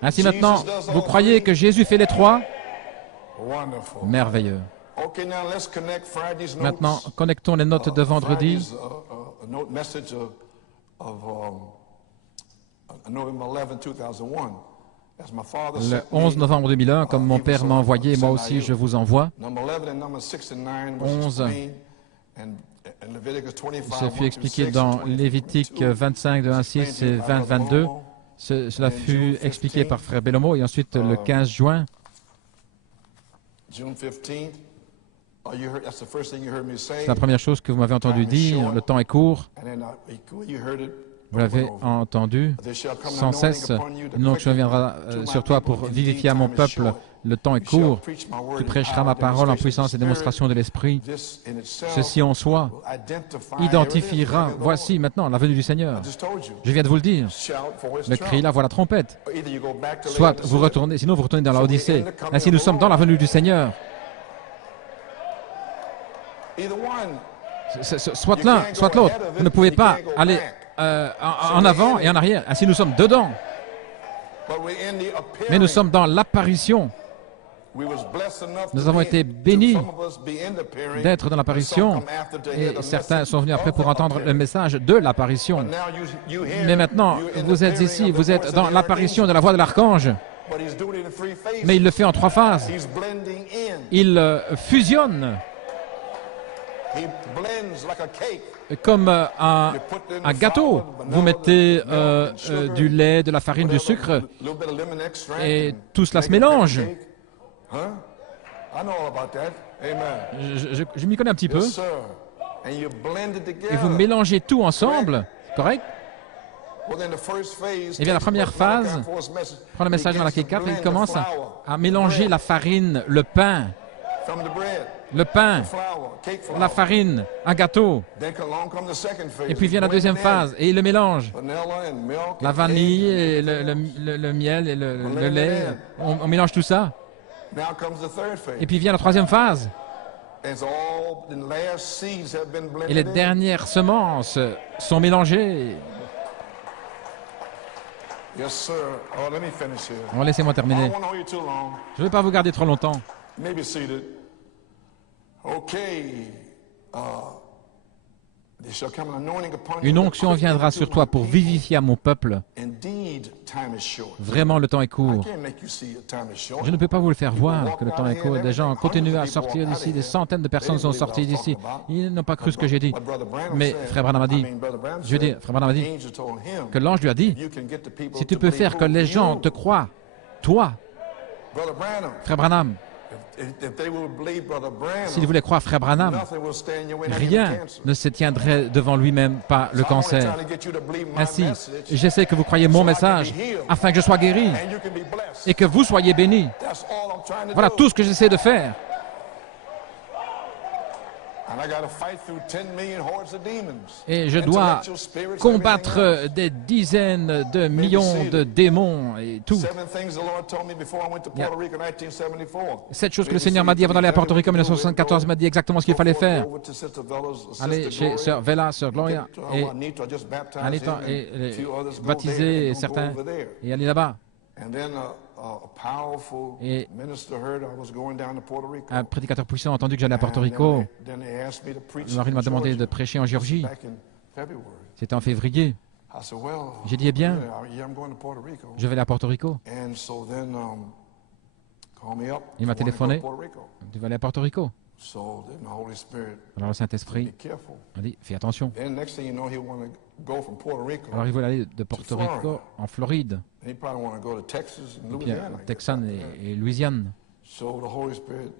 Ainsi maintenant, vous croyez que Jésus fait les 3? Merveilleux. Maintenant, connectons les notes de vendredi. Le 11 novembre 2001, comme mon père m'a envoyé, moi aussi je vous envoie. 11, ce fut expliqué dans Lévitique 25, de 1:6 et 20, 22. Cela fut expliqué par frère Bellomo. Et ensuite, le 15 juin, c'est la première chose que vous m'avez entendu dire. Le temps est court. Vous l'avez entendu sans cesse. Une onction viendra sur toi pour vivifier à mon peuple le temps est court. Tu prêcheras ma parole en puissance et démonstration de l'Esprit. Ceci en soi identifiera, voici maintenant la venue du Seigneur. Je viens de vous le dire. Le cri, la voix, la trompette. Soit vous retournez, sinon vous retournez dans la Odyssée. Ainsi nous sommes dans la venue du Seigneur. Soit l'un, soit l'autre. Vous ne pouvez pas aller en avant et en arrière. Ainsi nous sommes dedans. Mais nous sommes dans l'apparition. Nous avons été bénis d'être dans l'apparition et certains sont venus après pour entendre le message de l'apparition. Mais maintenant, vous êtes ici, vous êtes dans l'apparition de la voix de l'archange. Mais il le fait en 3 phases. Il fusionne comme un gâteau. Vous mettez du lait, de la farine, du sucre et tout cela se mélange. Je m'y connais un petit peu. Et vous mélangez tout ensemble, correct? Et bien la première phase, prend le message dans la 4, il commence à mélanger la farine, le pain, la farine, un gâteau. Et puis vient la deuxième phase, et il le mélange. La vanille, et le miel et le lait, on mélange tout ça. Et puis vient la troisième phase. Et les dernières semences sont mélangées. Bon, laissez-moi terminer. Je ne vais pas vous garder trop longtemps. Une onction viendra sur toi pour vivifier mon peuple. Vraiment, le temps est court. Je ne peux pas vous le faire voir que le temps est court. Des gens continuent à sortir d'ici. Des centaines de personnes sont sorties d'ici. Ils n'ont pas cru ce que j'ai dit. Mais Frère Branham a dit, Frère Branham a dit que l'ange lui a dit, si tu peux faire que les gens te croient, toi, Frère Branham, s'il voulait croire Frère Branham, rien ne se tiendrait devant lui-même, pas le cancer. Ainsi, j'essaie que vous croyez mon message afin que je sois guéri et que vous soyez bénis. Voilà tout ce que j'essaie de faire. Et je dois combattre des dizaines de millions de démons et tout. 7 choses que le Seigneur m'a dit avant d'aller à Porto Rico en 1974, m'a dit exactement ce qu'il fallait faire. Aller chez Sœur Vela, Sœur Gloria, et baptiser certains et aller là-bas. Et un prédicateur puissant a entendu que j'allais à Porto Rico. Alors il m'a demandé de prêcher en Géorgie. C'était en février. J'ai dit, eh bien, je vais aller à Porto Rico. Il m'a téléphoné. Tu vas aller à Porto Rico. Alors le Saint-Esprit a dit, fais attention. Alors il voulait aller de Porto Rico en Floride, et puis à Texas et Louisiane.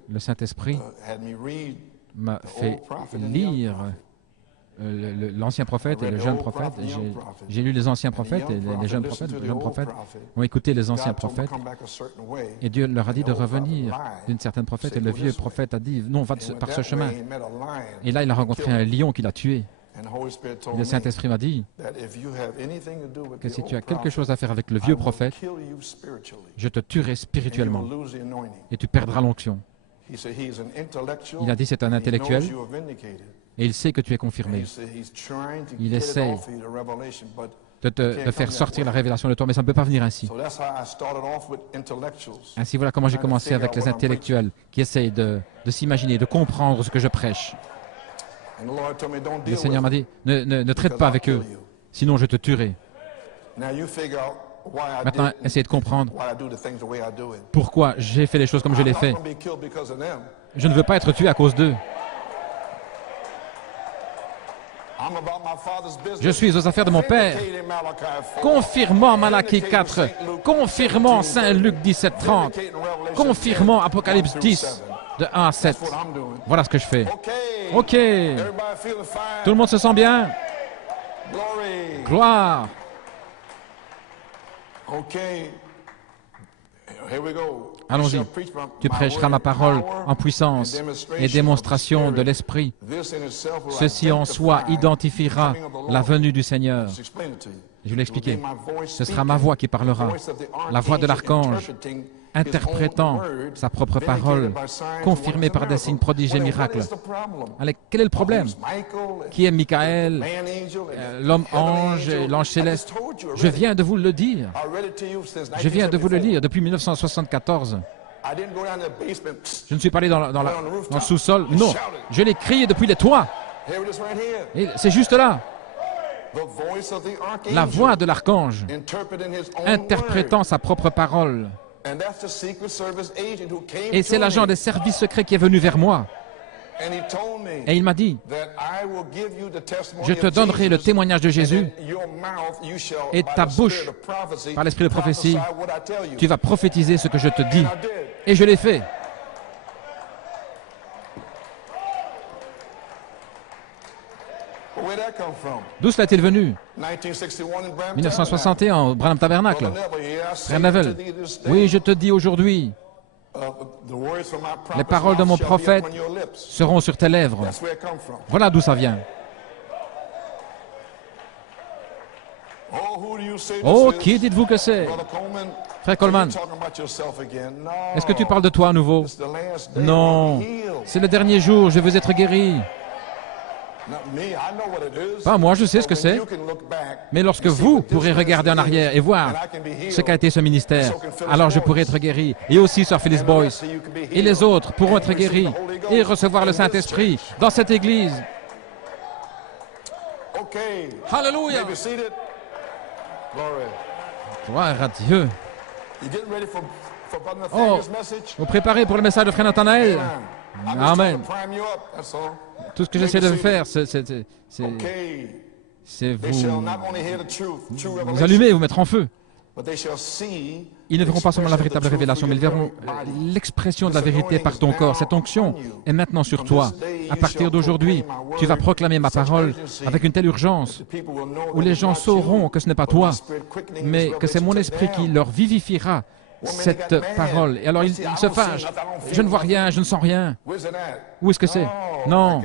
Le Saint-Esprit m'a fait lire l'ancien prophète et le jeune prophète. J'ai lu les anciens prophètes et les jeunes prophètes. Les jeunes prophètes ont écouté les anciens prophètes et Dieu leur a dit de revenir d'une certaine prophète et le vieux prophète a dit non, va par ce chemin. Et là il a rencontré un lion qui l'a tué. Et le Saint-Esprit m'a dit que si tu as quelque chose à faire avec le vieux prophète, je te tuerai spirituellement et tu perdras l'onction. Il a dit c'est un intellectuel et il sait que tu es confirmé. Il essaie de te faire sortir la révélation de toi, mais ça ne peut pas venir ainsi. Ainsi, voilà comment j'ai commencé avec les intellectuels qui essayent de s'imaginer, de comprendre ce que je prêche. Le Seigneur m'a dit, ne traite pas avec eux, sinon je te tuerai. Maintenant, essayez de comprendre pourquoi j'ai fait les choses comme je les fais. Je ne veux pas être tué à cause d'eux. Je suis aux affaires de mon Père, confirmant Malachie 4, confirmant Saint Luc 17:30, confirmant Apocalypse 10, de 1 à 7. Voilà ce que je fais. OK. Tout le monde se sent bien? Gloire. Allons-y. Tu prêcheras ma parole en puissance et démonstration de l'Esprit. Ceci en soi identifiera la venue du Seigneur. Je vais l'expliquer. Ce sera ma voix qui parlera, la voix de l'archange, interprétant sa propre parole, confirmée par des signes, prodiges et miracles. Allez, quel est le problème? Qui est Michael, l'homme ange, l'ange céleste? Je viens de vous le dire. Je viens de vous le lire depuis 1974. Je ne suis pas allé dans le sous-sol. Non, je l'ai crié depuis les toits. Et c'est juste là. La voix de l'archange, interprétant sa propre parole. Et c'est l'agent des services secrets qui est venu vers moi. Et il m'a dit, je te donnerai le témoignage de Jésus et ta bouche, par l'esprit de prophétie, tu vas prophétiser ce que je te dis. Et je l'ai fait. D'où cela est-il venu? 1961, au Branham Tabernacle. Frère Neville, oui, je te dis aujourd'hui, les paroles de mon prophète seront sur tes lèvres. Voilà d'où ça vient. Oh, qui dites-vous que c'est? Frère Coleman, est-ce que tu parles de toi à nouveau? Non, c'est le dernier jour, je veux être guéri. Pas moi, je sais ce que c'est. Mais lorsque vous pourrez regarder en arrière et voir ce qu'a été ce ministère, alors je pourrai être guéri. Et aussi Sir Phyllis Boyce. Et les autres pourront être guéris et recevoir le Saint-Esprit dans cette église. Alléluia! Gloire à Dieu. Oh, vous préparez pour le message de Frère Nathanaël? Amen. Tout ce que j'essaie de faire, c'est vous allumer, vous mettre en feu. Ils ne verront pas seulement la véritable révélation, mais ils verront l'expression de la vérité par ton corps. Cette onction est maintenant sur toi. À partir d'aujourd'hui, tu vas proclamer ma parole avec une telle urgence où les gens sauront que ce n'est pas toi, mais que c'est mon esprit qui leur vivifiera cette parole. Et alors ils se fâchent. Je ne vois rien, je ne sens rien. Où est-ce que c'est? Non,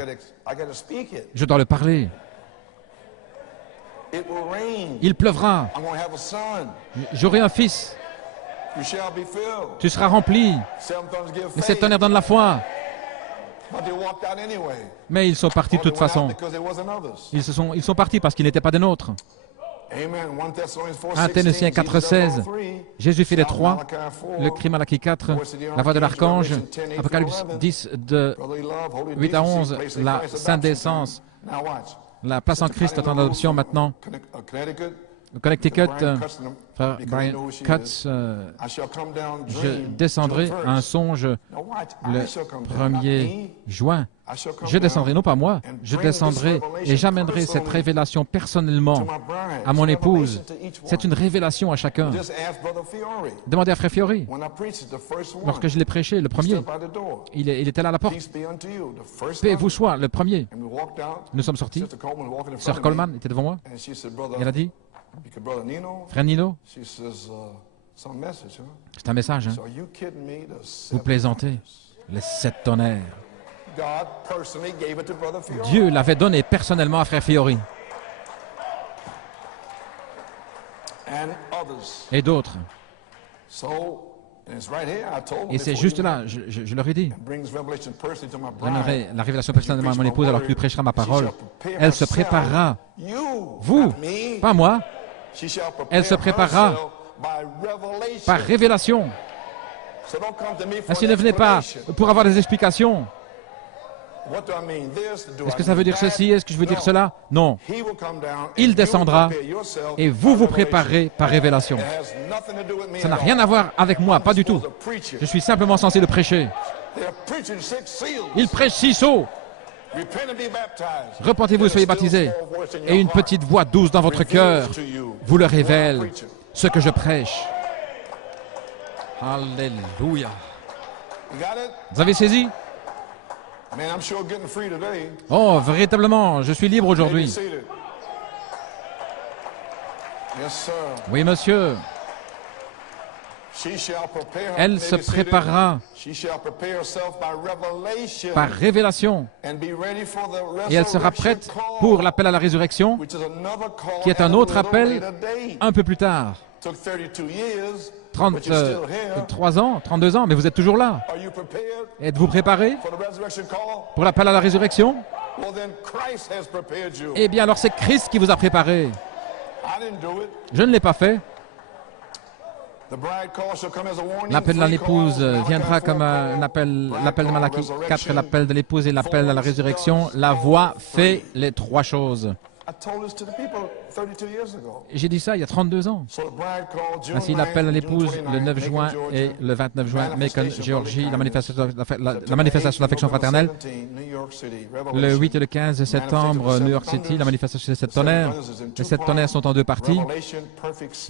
je dois le parler. Il pleuvra. J'aurai un fils. Tu seras rempli. Et cet tonnerre donne la foi. Mais ils sont partis de toute façon. Ils sont partis parce qu'ils n'étaient pas des nôtres. 1 Thessaloniciens 4,16, Jésus fait les trois, le cri Malachie 4, la voix de l'archange, Apocalypse 10, de 8 à 11, la sainte décence, la place en Christ en adoption maintenant. Au Connecticut, frère Brian Cutts, je descendrai à un songe le 1er juin. Je descendrai, non pas moi, je descendrai et j'amènerai cette révélation personnellement à mon épouse. C'est une révélation à chacun. Demandez à Frère Fiori. Lorsque je l'ai prêché, le premier, il était là à la porte. Paix vous soit, le premier. Nous sommes sortis. Sœur Coleman était devant moi. Elle a dit, Frère Nino, c'est un message, hein? Vous plaisantez, les 7 tonnerres. Dieu l'avait donné personnellement à Frère Fiori. Et d'autres. Et c'est juste là, je leur ai dit. J'amènerai la révélation personnellement à mon épouse alors qu'il prêchera ma parole. Elle se préparera. Vous, pas moi. Elle se préparera par révélation. Ainsi, ne venez pas pour avoir des explications. Est-ce que ça veut dire ceci? Est-ce que je veux dire cela? Non. Il descendra et vous vous préparerez par révélation. Ça n'a rien à voir avec moi, pas du tout. Je suis simplement censé le prêcher. Il prêche 6 sceaux. Repentez-vous et soyez baptisés. Et une petite voix douce dans votre cœur vous le révèle, ce que je prêche. Alléluia. Vous avez saisi? Oh, véritablement, je suis libre aujourd'hui. Oui, monsieur. Elle se préparera par révélation et elle sera prête pour l'appel à la résurrection, qui est un autre appel un peu plus tard. 33 ans, 32 ans, mais vous êtes toujours là. Êtes-vous préparé pour l'appel à la résurrection? Eh bien, alors c'est Christ qui vous a préparé. Je ne l'ai pas fait. L'appel de l'épouse viendra comme un appel, l'appel de Malachie 4, l'appel de l'épouse et l'appel à la résurrection. La voix fait les trois choses. J'ai dit ça il y a 32 ans. Ainsi, l'appel à l'épouse le 9 juin et le 29 juin, Macon, Géorgie, la manifestation d'affection fraternelle. Le 8 et le 15 septembre, New York City, la manifestation des 7 tonnerres. Les 7 tonnerres sont en deux parties.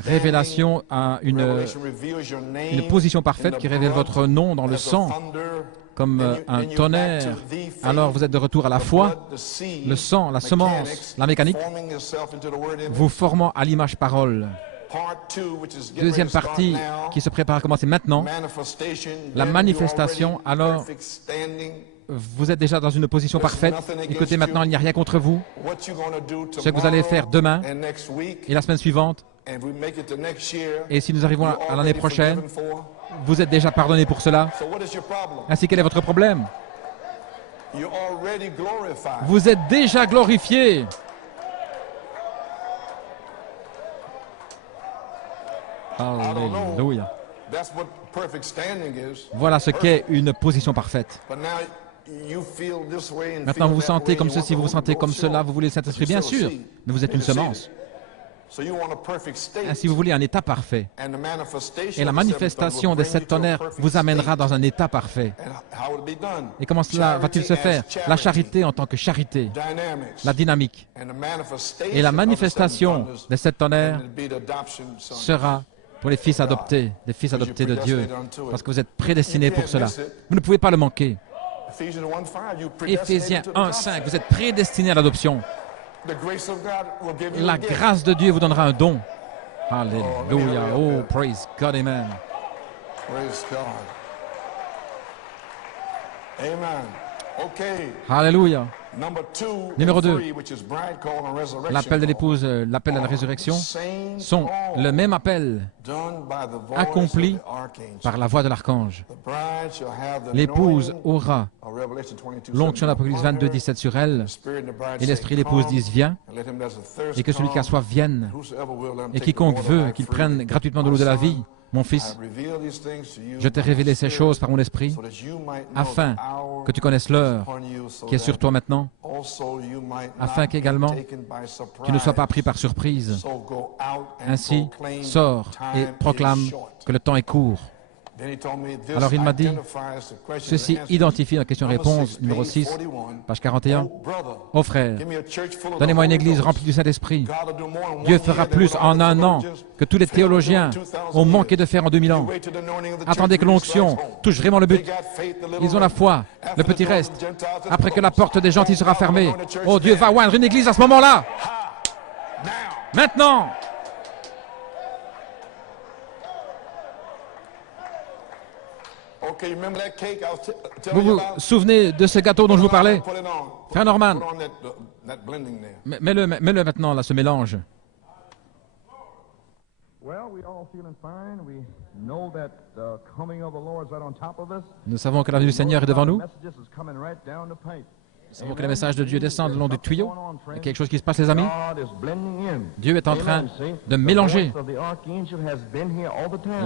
Révélation a une position parfaite qui révèle votre nom dans le sang, comme un tonnerre. Alors vous êtes de retour à la foi, le sang, la semence, la mécanique, vous formant à l'image parole. Deuxième partie qui se prépare à commencer maintenant, la manifestation. Alors vous êtes déjà dans une position parfaite. Écoutez, maintenant il n'y a rien contre vous. Ce que vous allez faire demain et la semaine suivante, et si nous arrivons à l'année prochaine, vous êtes déjà pardonné pour cela. Ainsi, quel est votre problème? Vous êtes déjà glorifié. Alléluia. Voilà ce qu'est une position parfaite. Maintenant, vous vous sentez comme ceci, vous vous sentez comme cela, vous voulez le Saint-Esprit, bien sûr, mais vous êtes une semence. Ainsi, vous voulez un état parfait. Et la manifestation des 7 tonnerres vous amènera dans un état parfait. Et comment cela va-t-il se faire? La charité en tant que charité, la dynamique. Et la manifestation des 7 tonnerres sera pour les fils adoptés de Dieu, parce que vous êtes prédestinés pour cela. Vous ne pouvez pas le manquer. Éphésiens 1:5, vous êtes prédestinés à l'adoption. La grâce de Dieu vous donnera un don. Alléluia. Oh, praise God. Amen. Alléluia. Numéro 2, l'appel de l'épouse, l'appel à la résurrection, sont le même appel accompli par la voix de l'archange. L'épouse aura l'onction d'Apocalypse 22, 17 sur elle, et l'esprit de l'épouse dit viens, et que celui qui a soif vienne, et quiconque veut qu'il prenne gratuitement de l'eau de la vie. Mon fils, je t'ai révélé ces choses par mon esprit, afin que tu connaisses l'heure qui est sur toi maintenant, afin qu'également tu ne sois pas pris par surprise. Ainsi, sors et proclame que le temps est court. Alors il m'a dit, ceci identifie la question-réponse, numéro 6, page 41. « Oh frère, donnez-moi une église remplie du Saint-Esprit. Dieu fera plus en un an que tous les théologiens ont manqué de faire en 2000 ans. Attendez que l'onction touche vraiment le but. Ils ont la foi, le petit reste. Après que la porte des gentils sera fermée, oh Dieu va oindre une église à ce moment-là. Maintenant. » Vous vous souvenez de ce gâteau dont je vous parlais? Frère Norman, mets-le maintenant, là, ce mélange. Nous savons que la venue du Seigneur est devant nous. Nous savons que le message de Dieu descend le long du tuyau. Il y a quelque chose qui se passe, les amis. Dieu est en train de mélanger.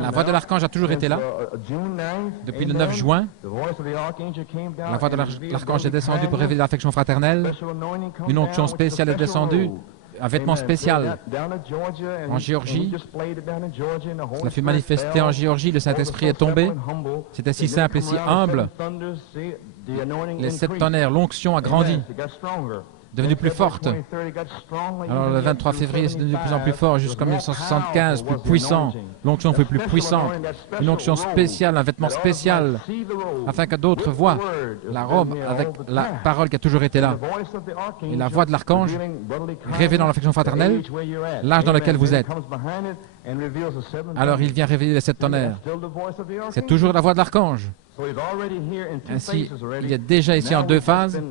La voix de l'archange a toujours été là. Depuis le 9 juin, la voix de l'archange est descendue pour révéler l'affection fraternelle. Une onction spéciale est descendue. Un vêtement spécial en Géorgie. Cela fut manifesté en Géorgie. Le Saint-Esprit est tombé. C'était si simple et si humble. Les 7 tonnerres, l'onction a grandi. devenue plus forte. Alors le 23 février, c'est devenu de plus en plus fort, jusqu'en 1975, plus puissant. L'onction fut plus puissante. Une onction spéciale, un vêtement spécial, afin que d'autres voient la robe avec la parole qui a toujours été là. Et la voix de l'archange, révélant l'affection fraternelle, l'âge dans lequel vous êtes. Alors il vient révéler les 7 tonnerres. C'est toujours la voix de l'archange. Ainsi, il est déjà ici en 2 phases.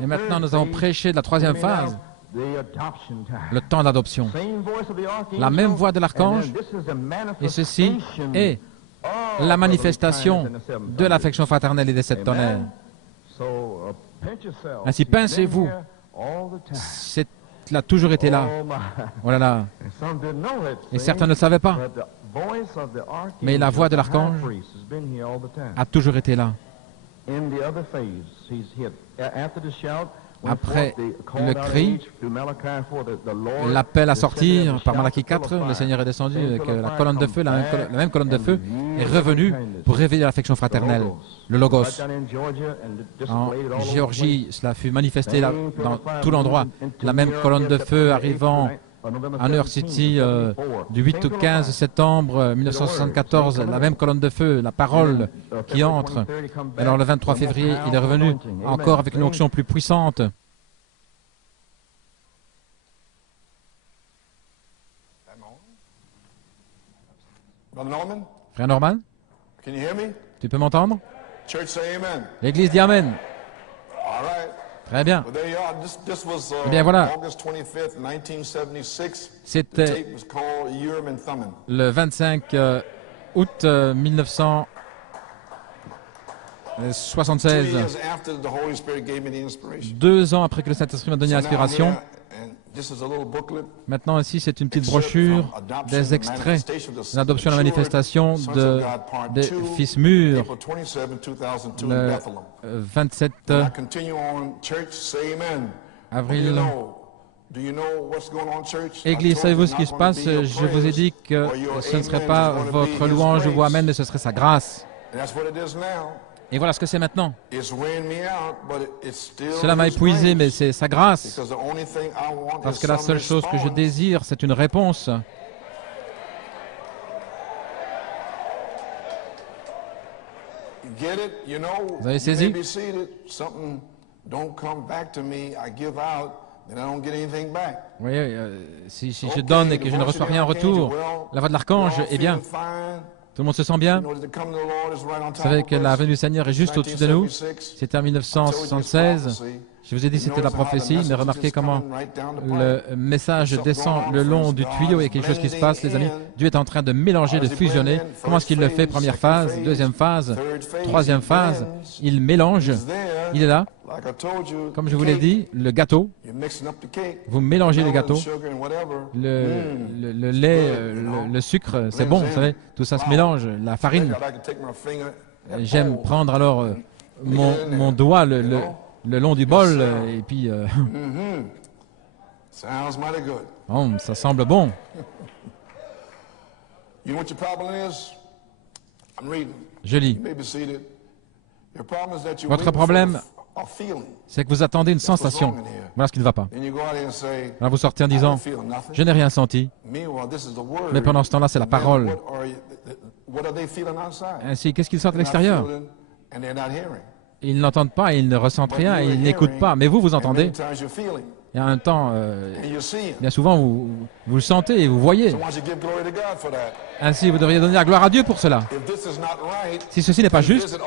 Et maintenant, nous avons prêché de la 3e phase, le temps d'adoption. La même voix de l'archange, et ceci est la manifestation de l'affection fraternelle et des 7 tonnerres. Ainsi, pincez-vous. Cela a toujours été là. Oh là là. Et certains ne le savaient pas. Mais la voix de l'archange a toujours été là. Après le cri, l'appel à sortir par Malachie 4, le Seigneur est descendu avec la colonne de feu, la même colonne de feu, est revenue pour révéler l'affection fraternelle, le Logos. En Géorgie, cela fut manifesté là, dans tout l'endroit. La même colonne de feu arrivant à New York City du 8 au 15 septembre 1974, la même colonne de feu, la parole qui entre. Alors le 23 février, il est revenu encore avec une onction plus puissante. Frère Norman, tu peux m'entendre? L'Église dit Amen. Très bien. Eh bien voilà, c'était le 25 août 1976, 2 ans après que le Saint-Esprit m'a donné l'inspiration. Maintenant ici, c'est une petite brochure des extraits de l'adoption et la manifestation des fils mûrs, le 27 avril. Église, savez-vous ce qui se passe? Je vous ai dit que ce ne serait pas votre louange ou vos amen, mais ce serait sa grâce. Et voilà ce que c'est maintenant. Cela m'a épuisé, mais c'est sa grâce. Parce que la seule chose que je désire, c'est une réponse. Vous avez saisi? Vous voyez, si je donne et que je ne reçois rien en retour, la voix de l'archange, eh bien, tout le monde se sent bien. Vous savez que la venue du Seigneur est juste au-dessus de nous. C'était en 1976. Je vous ai dit que c'était la prophétie, mais remarquez comment le message descend le long du tuyau. Il y a quelque chose qui se passe, les amis. Dieu est en train de mélanger, de fusionner. Comment est-ce qu'il le fait? Première phase, deuxième phase, troisième phase. Il mélange. Il est là. Comme je vous l'ai dit, le gâteau. Vous mélangez le gâteau. Le lait, le sucre, c'est bon, vous savez. Tout ça se mélange. La farine. J'aime prendre alors mon doigt, le long du bol, et puis... oh, ça semble bon. Je lis. Votre problème, c'est que vous attendez une sensation. Voilà ce qui ne va pas. Alors vous sortez en disant, je n'ai rien senti. Mais pendant ce temps-là, c'est la parole. Ainsi, qu'est-ce qu'ils sentent à l'extérieur? Ils n'entendent pas, ils ne ressentent rien, ils n'écoutent pas. Mais vous, vous entendez. Et en même temps, bien souvent, vous le sentez et vous voyez. Ainsi, vous devriez donner la gloire à Dieu pour cela. Si ceci n'est pas juste,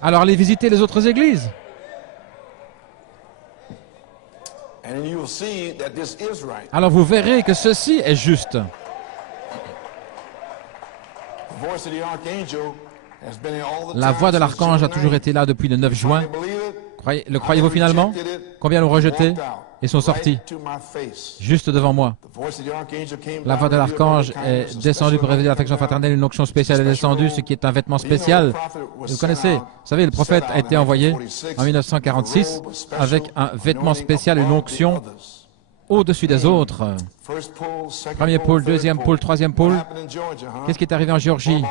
alors allez visiter les autres églises. Alors vous verrez que ceci est juste. La voix de l'archange a toujours été là depuis le 9 juin. Le croyez-vous finalement? Combien l'ont rejeté et sont sortis juste devant moi? La voix de l'archange est descendue pour révéler l'affection fraternelle. Une onction spéciale est descendue, ce qui est un vêtement spécial. Vous connaissez, vous savez, le prophète a été envoyé en 1946 avec un vêtement spécial, une onction au-dessus des autres. Premier pôle, deuxième pôle, troisième pôle. Qu'est-ce qui est arrivé en Géorgie?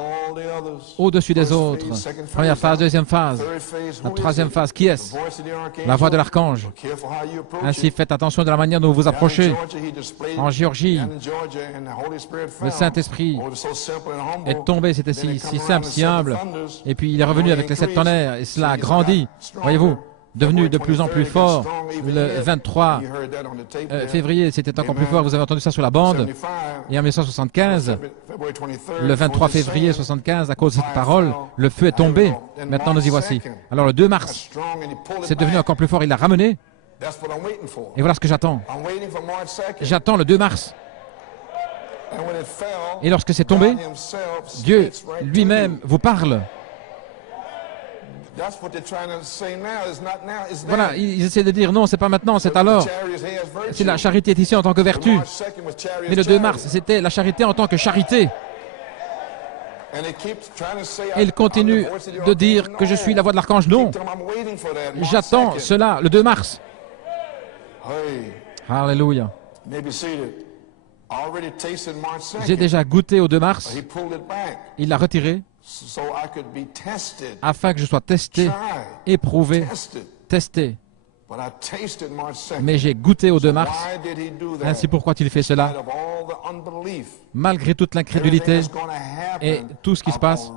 Au-dessus des autres. Première phase, deuxième phase. La troisième phase, qui est-ce? La voix de l'archange. Ainsi, faites attention de la manière dont vous vous approchez. En Géorgie, le Saint-Esprit est tombé, c'était si simple, si humble. Et puis il est revenu avec les 7 tonnerres, et cela a grandi. Voyez-vous, devenu de plus en plus fort. Le 23 février, c'était encore plus fort. Vous avez entendu ça sur la bande. Et en 1975, le 23 février 1975, à cause de cette parole, le feu est tombé. Maintenant, nous y voici. Alors, le 2 mars, c'est devenu encore plus fort. Il l'a ramené. Et voilà ce que j'attends. J'attends le 2 mars. Et lorsque c'est tombé, Dieu lui-même vous parle. Voilà, ils essaient de dire non, c'est pas maintenant, c'est alors. Si la charité est ici en tant que vertu. Mais le 2 mars, c'était la charité en tant que charité. Et il continue de dire que je suis la voix de l'archange. Non, j'attends cela le 2 mars. Alléluia. J'ai déjà goûté au 2 mars. Il l'a retiré afin que je sois testé, éprouvé, testé. Mais j'ai goûté au 2 mars. Ainsi, pourquoi a-t-il fait cela? Malgré toute l'incrédulité et tout ce qui se passe,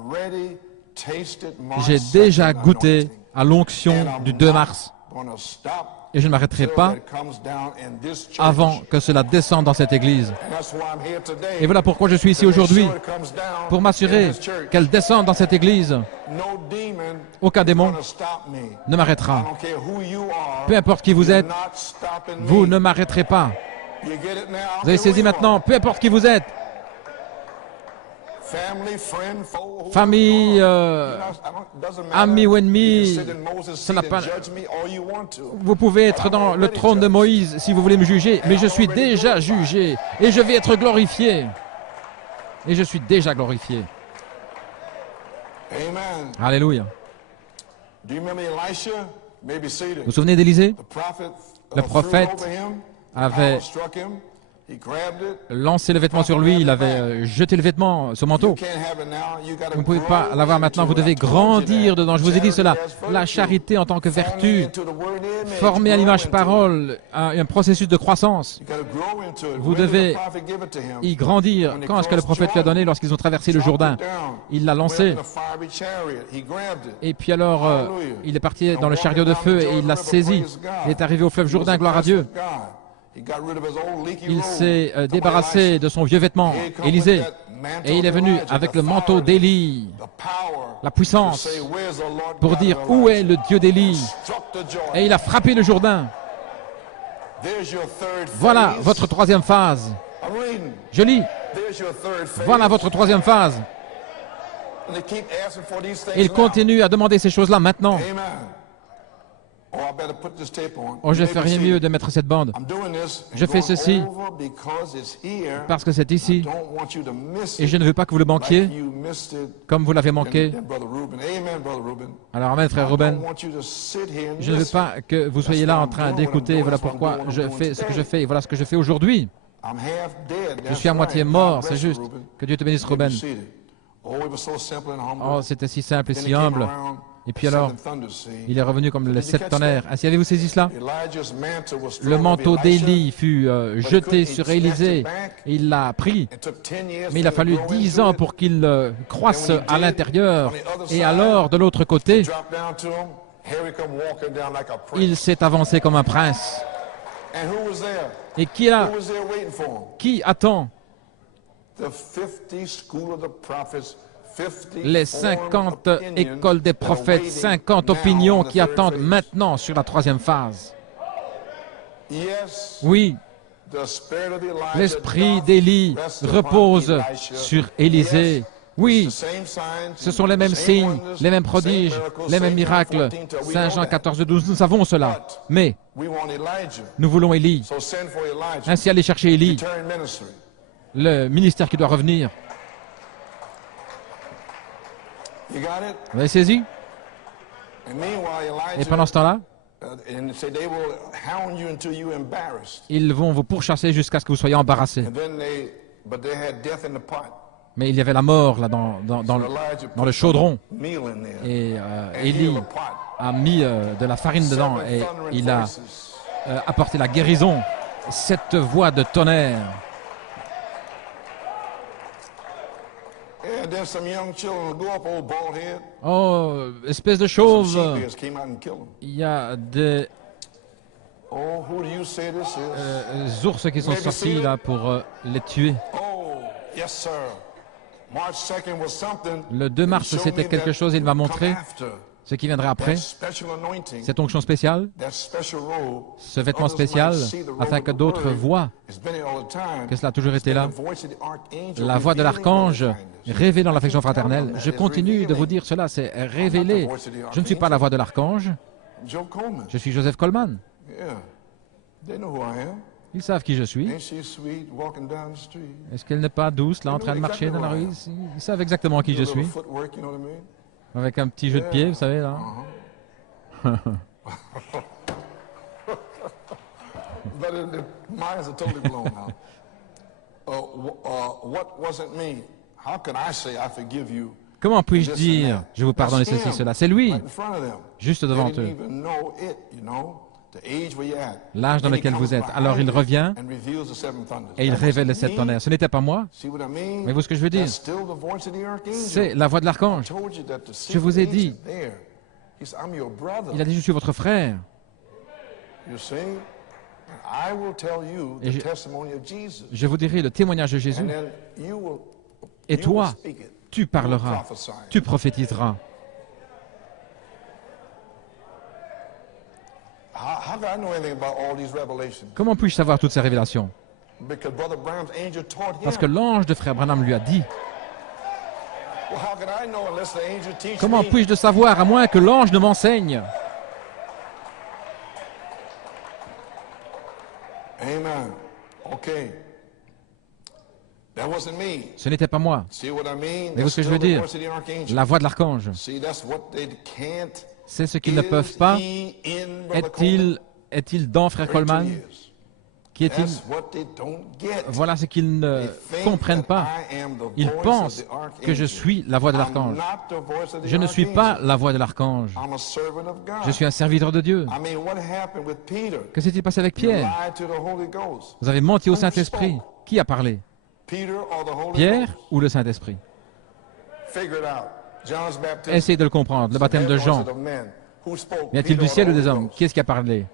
j'ai déjà goûté à l'onction du 2 mars. Et je ne m'arrêterai pas avant que cela descende dans cette église. Et voilà pourquoi je suis ici aujourd'hui, pour m'assurer qu'elle descende dans cette église. Aucun démon ne m'arrêtera. Peu importe qui vous êtes, vous ne m'arrêterez pas. Vous avez saisi maintenant, peu importe qui vous êtes. Famille, amis ou ennemis, vous pouvez être dans le trône de Moïse si vous voulez me juger, mais je suis déjà jugé et je vais être glorifié. Et je suis déjà glorifié. Alléluia. Vous vous souvenez d'Élisée? Le prophète avait lancé le vêtement sur lui, il avait jeté le vêtement, son manteau. Vous ne pouvez pas l'avoir maintenant, vous devez grandir dedans. Je vous ai dit cela. La charité en tant que vertu, formée à l'image parole, un processus de croissance. Vous devez y grandir. Quand est-ce que le prophète lui a donné? Lorsqu'ils ont traversé le Jourdain. Il l'a lancé. Et puis alors, il est parti dans le chariot de feu et il l'a saisi. Il est arrivé au fleuve Jourdain, gloire à Dieu. Il s'est débarrassé de son vieux vêtement, Élisée, et il est venu avec le manteau d'Élie, la puissance, pour dire où est le Dieu d'Élie. Et il a frappé le Jourdain. Voilà votre troisième phase. Je lis. Voilà votre troisième phase. Il continue à demander ces choses-là maintenant. Oh, je ferais mieux de mettre cette bande. Je fais ceci parce que c'est ici et je ne veux pas que vous le manquiez comme vous l'avez manqué. Alors, amen, frère Ruben. Je ne veux pas que vous soyez là en train d'écouter. Voilà pourquoi je fais ce que je fais et voilà ce que je fais aujourd'hui. Je suis à moitié mort, c'est juste. Que Dieu te bénisse, Ruben. Oh, c'était si simple et si humble. Et puis alors, il est revenu comme les 7 tonnerres. Ainsi, avez-vous saisi cela? Le manteau d'Élie fut jeté sur Élisée et il l'a pris. Mais il a fallu 10 ans pour qu'il croisse à l'intérieur. Et alors, de l'autre côté, il s'est avancé comme un prince. Et qui attend? Les 50 écoles des prophètes, 50 opinions qui attendent maintenant sur la troisième phase. Oui, l'esprit d'Élie repose sur Élisée. Oui, ce sont les mêmes signes, les mêmes prodiges, les mêmes miracles. Saint Jean 14, 12, nous savons cela. Mais nous voulons Élie. Ainsi, allez chercher Élie, le ministère qui doit revenir. Vous avez saisi? Et pendant ce temps-là, Ils vont vous pourchasser jusqu'à ce que vous soyez embarrassés. Mais il y avait la mort là dans le chaudron. Et Élie a mis de la farine dedans et il a apporté la guérison. Cette voix de tonnerre. Oh, espèce de chauve. Il y a des ours qui sont sortis là pour les tuer. Le 2 mars, c'était quelque chose, il m'a montré ce qui viendrait après, cette onction spéciale, ce vêtement spécial, afin que d'autres voient que cela a toujours été là. La voix de l'archange révélée dans l'affection fraternelle. Je continue de vous dire cela, c'est révélé. Je ne suis pas la voix de l'archange, je suis Joseph Coleman. Ils savent qui je suis. Est-ce qu'elle n'est pas douce, là, en train de marcher dans la rue? Ils savent exactement qui je suis. Avec un petit jeu de pied, vous savez, là. Comment puis-je dire, je vous pardonne ceci, cela? C'est lui, juste devant eux. L'âge dans lequel vous êtes. Alors il revient et il révèle les 7 tonnerres. Ce n'était pas moi. Mais vous, ce que je veux dire, c'est la voix de l'archange. Je vous ai dit, il a dit, je suis votre frère. Et je vous dirai le témoignage de Jésus. Et toi, tu parleras, tu prophétiseras. Comment puis-je savoir toutes ces révélations? Parce que l'ange de frère Branham lui a dit. Comment puis-je le savoir à moins que l'ange ne m'enseigne? Amen. Okay. That wasn't me. Ce n'était pas moi. See what I mean? Mais vous, ce que je veux dire, la voix de l'archange, c'est ce qu'ils ne peuvent pas. Est-il dans frère Coleman? Qui est-il? Voilà ce qu'ils ne comprennent pas. Ils pensent que je suis la voix de l'archange. Je ne suis pas la voix de l'archange. Je suis un serviteur de Dieu. Que s'est-il passé avec Pierre? Vous avez menti au Saint-Esprit. Qui a parlé? Pierre ou le Saint-Esprit? Essayez de le comprendre. Le baptême de Jean. Vient-il du ciel ou des hommes? Qui est-ce qui a parlé?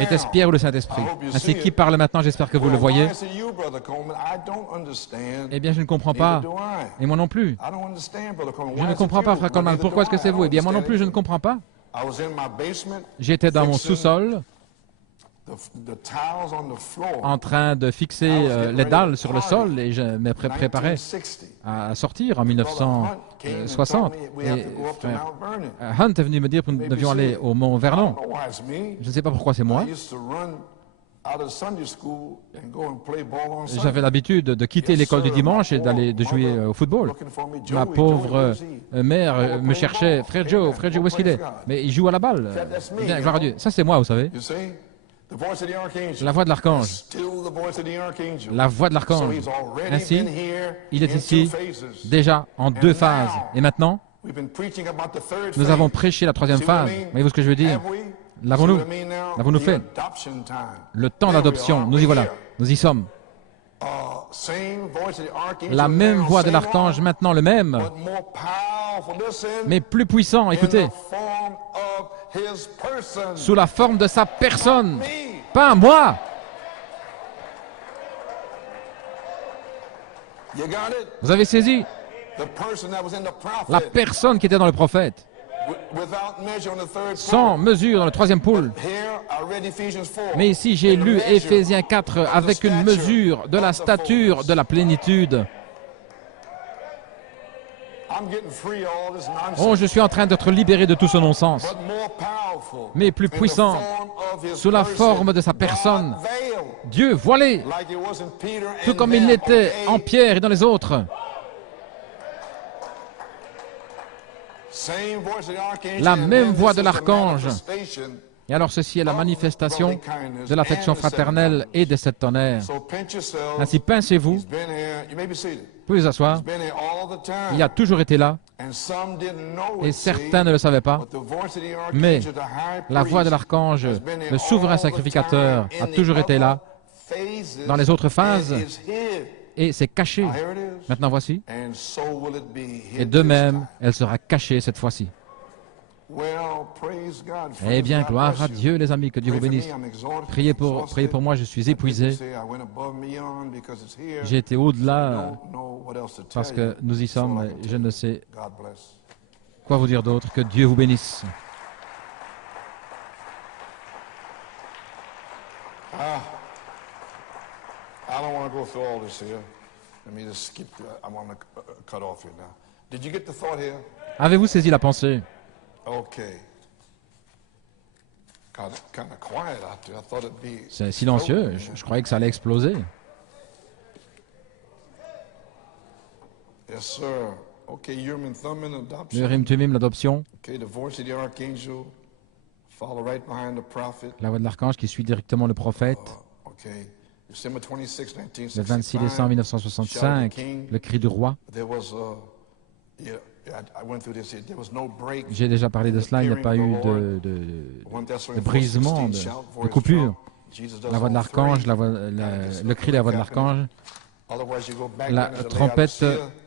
Était-ce Pierre ou le Saint-Esprit? Ainsi, qui parle maintenant? J'espère que vous le voyez. Eh bien, je ne comprends pas. Et moi non plus. Je ne comprends pas, frère Coleman. Pourquoi est-ce que c'est vous? Eh bien, moi non plus, je ne comprends pas. J'étais dans mon sous-sol, en train de fixer les dalles sur le sol, et je me préparais à sortir en 1960. Et Hunt est venu me dire que nous devions aller au Mont Vernon. Je ne sais pas pourquoi c'est moi. J'avais l'habitude de quitter l'école du dimanche et d'aller jouer au football. Ma pauvre mère me cherchait. Frère Joe, où est-ce qu'il est? Mais il joue à la balle. Bien, gloire à Dieu. Ça, c'est moi, vous savez. La voix de l'archange. La voix de l'archange. Ainsi, il est ici, déjà en 2 phases. Et maintenant, nous avons prêché la 3e phase. Voyez-vous ce que je veux dire? L'avons-nous? L'avons-nous fait? Le temps d'adoption, nous y voilà. Nous y sommes. La même voix de l'archange, maintenant le même, mais plus puissant, écoutez, sous la forme de sa personne, pas moi. Vous avez saisi? La personne qui était dans le prophète, sans mesure dans le 3e poule. Mais ici, j'ai lu Éphésiens 4 avec une mesure de la stature de la plénitude. Oh, je suis en train d'être libéré de tout ce non-sens, mais plus puissant, sous la forme de sa personne. Dieu voilé, tout comme il l'était en Pierre et dans les autres. La même voix de l'archange. Et alors ceci est la manifestation de l'affection fraternelle et des 7 tonnerres. Ainsi pincez-vous, vous pouvez vous asseoir, il a toujours été là, et certains ne le savaient pas, mais la voix de l'archange, le souverain sacrificateur, a toujours été là, dans les autres phases, et c'est caché. Maintenant voici, et de même, elle sera cachée cette fois-ci. Eh bien, gloire à Dieu, les amis, que Dieu vous bénisse. Priez pour moi, je suis épuisé. J'ai été au-delà parce que nous y sommes et je ne sais quoi vous dire d'autre. Que Dieu vous bénisse. Avez-vous saisi la pensée? C'est silencieux, je croyais que ça allait exploser. Le Urim Tumim, l'adoption. La voix de l'archange qui suit directement le prophète. Le 26 décembre 1965, le cri du roi. J'ai déjà parlé de cela, il n'y a pas eu de brisement, de coupure. La voix de l'archange, le cri de la voix de l'archange, la trompette,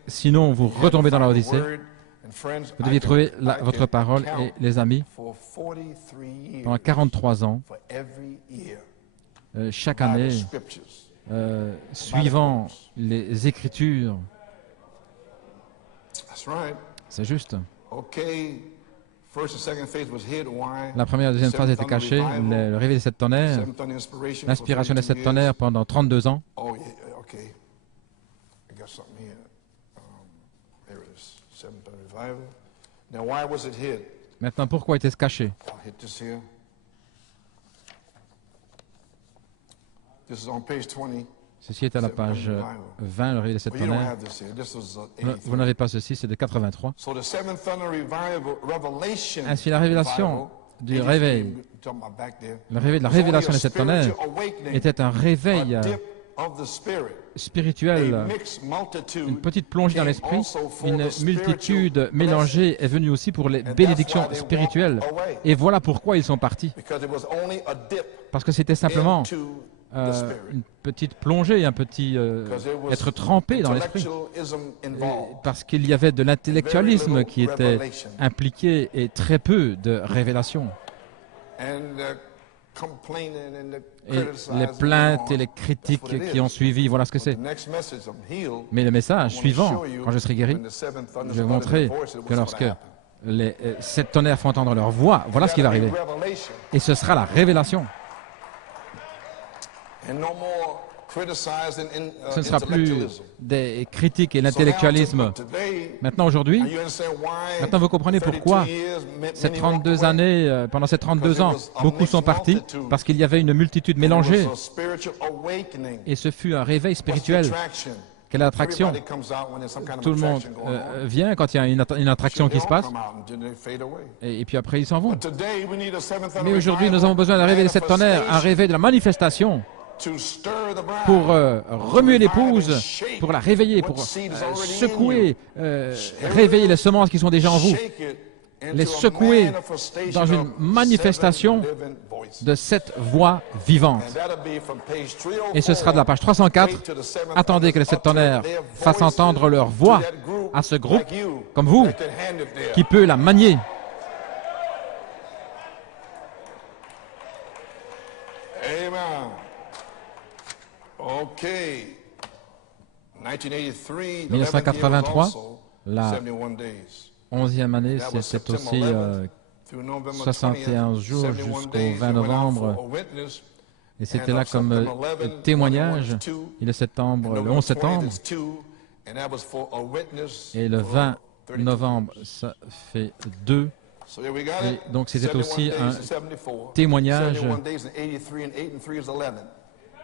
sinon vous retombez dans la Odyssée. Vous deviez trouver votre parole et les amis, pendant 43 ans, chaque année, suivant les Écritures. C'est juste. La première et la deuxième phase était cachée, le réveil des 7 tonnerres, l'inspiration des 7 tonnerres pendant 32 ans. Maintenant, pourquoi était-ce caché? Ceci est à la page 20, le réveil des 7 tonnerres. Vous n'avez pas ceci, c'est de 83. Ainsi, la révélation du réveil, le réveil de la révélation des 7 tonnerres était un réveil spirituel, une petite plongée dans l'esprit, une multitude mélangée est venue aussi pour les bénédictions spirituelles. Et voilà pourquoi ils sont partis. Parce que c'était simplement une petite plongée, un petit être trempé dans l'esprit, parce qu'il y avait de l'intellectualisme qui était impliqué et très peu de révélation. Et les plaintes et les critiques qui ont suivi, voilà ce que c'est. Mais le message suivant, quand je serai guéri, je vais vous montrer que lorsque les 7 tonnerres font entendre leur voix, voilà ce qui va arriver. Et ce sera la révélation. Ce ne sera plus des critiques et l'intellectualisme. Maintenant, aujourd'hui, maintenant vous comprenez pourquoi ces 32 années, pendant ces 32 ans, beaucoup sont partis, parce qu'il y avait une multitude mélangée. Et ce fut un réveil spirituel. Quelle attraction! Tout le monde vient quand il y a une attraction qui se passe, et puis après ils s'en vont. Mais aujourd'hui, nous avons besoin d'un réveil de 7 tonnerres, un réveil de la manifestation, pour remuer l'épouse, pour la réveiller, pour secouer, réveiller les semences qui sont déjà en vous, les secouer dans une manifestation de cette voix vivante. Et ce sera de la page 304. Attendez que les 7 tonnerres fassent entendre leur voix à ce groupe, comme vous, qui peut la manier. OK. 1983, la 11e année, c'est aussi 61 jours jusqu'au 20 novembre. Et c'était là comme témoignage. Et le 11 septembre, et le 20 novembre, ça fait 2. Et donc c'était aussi un témoignage.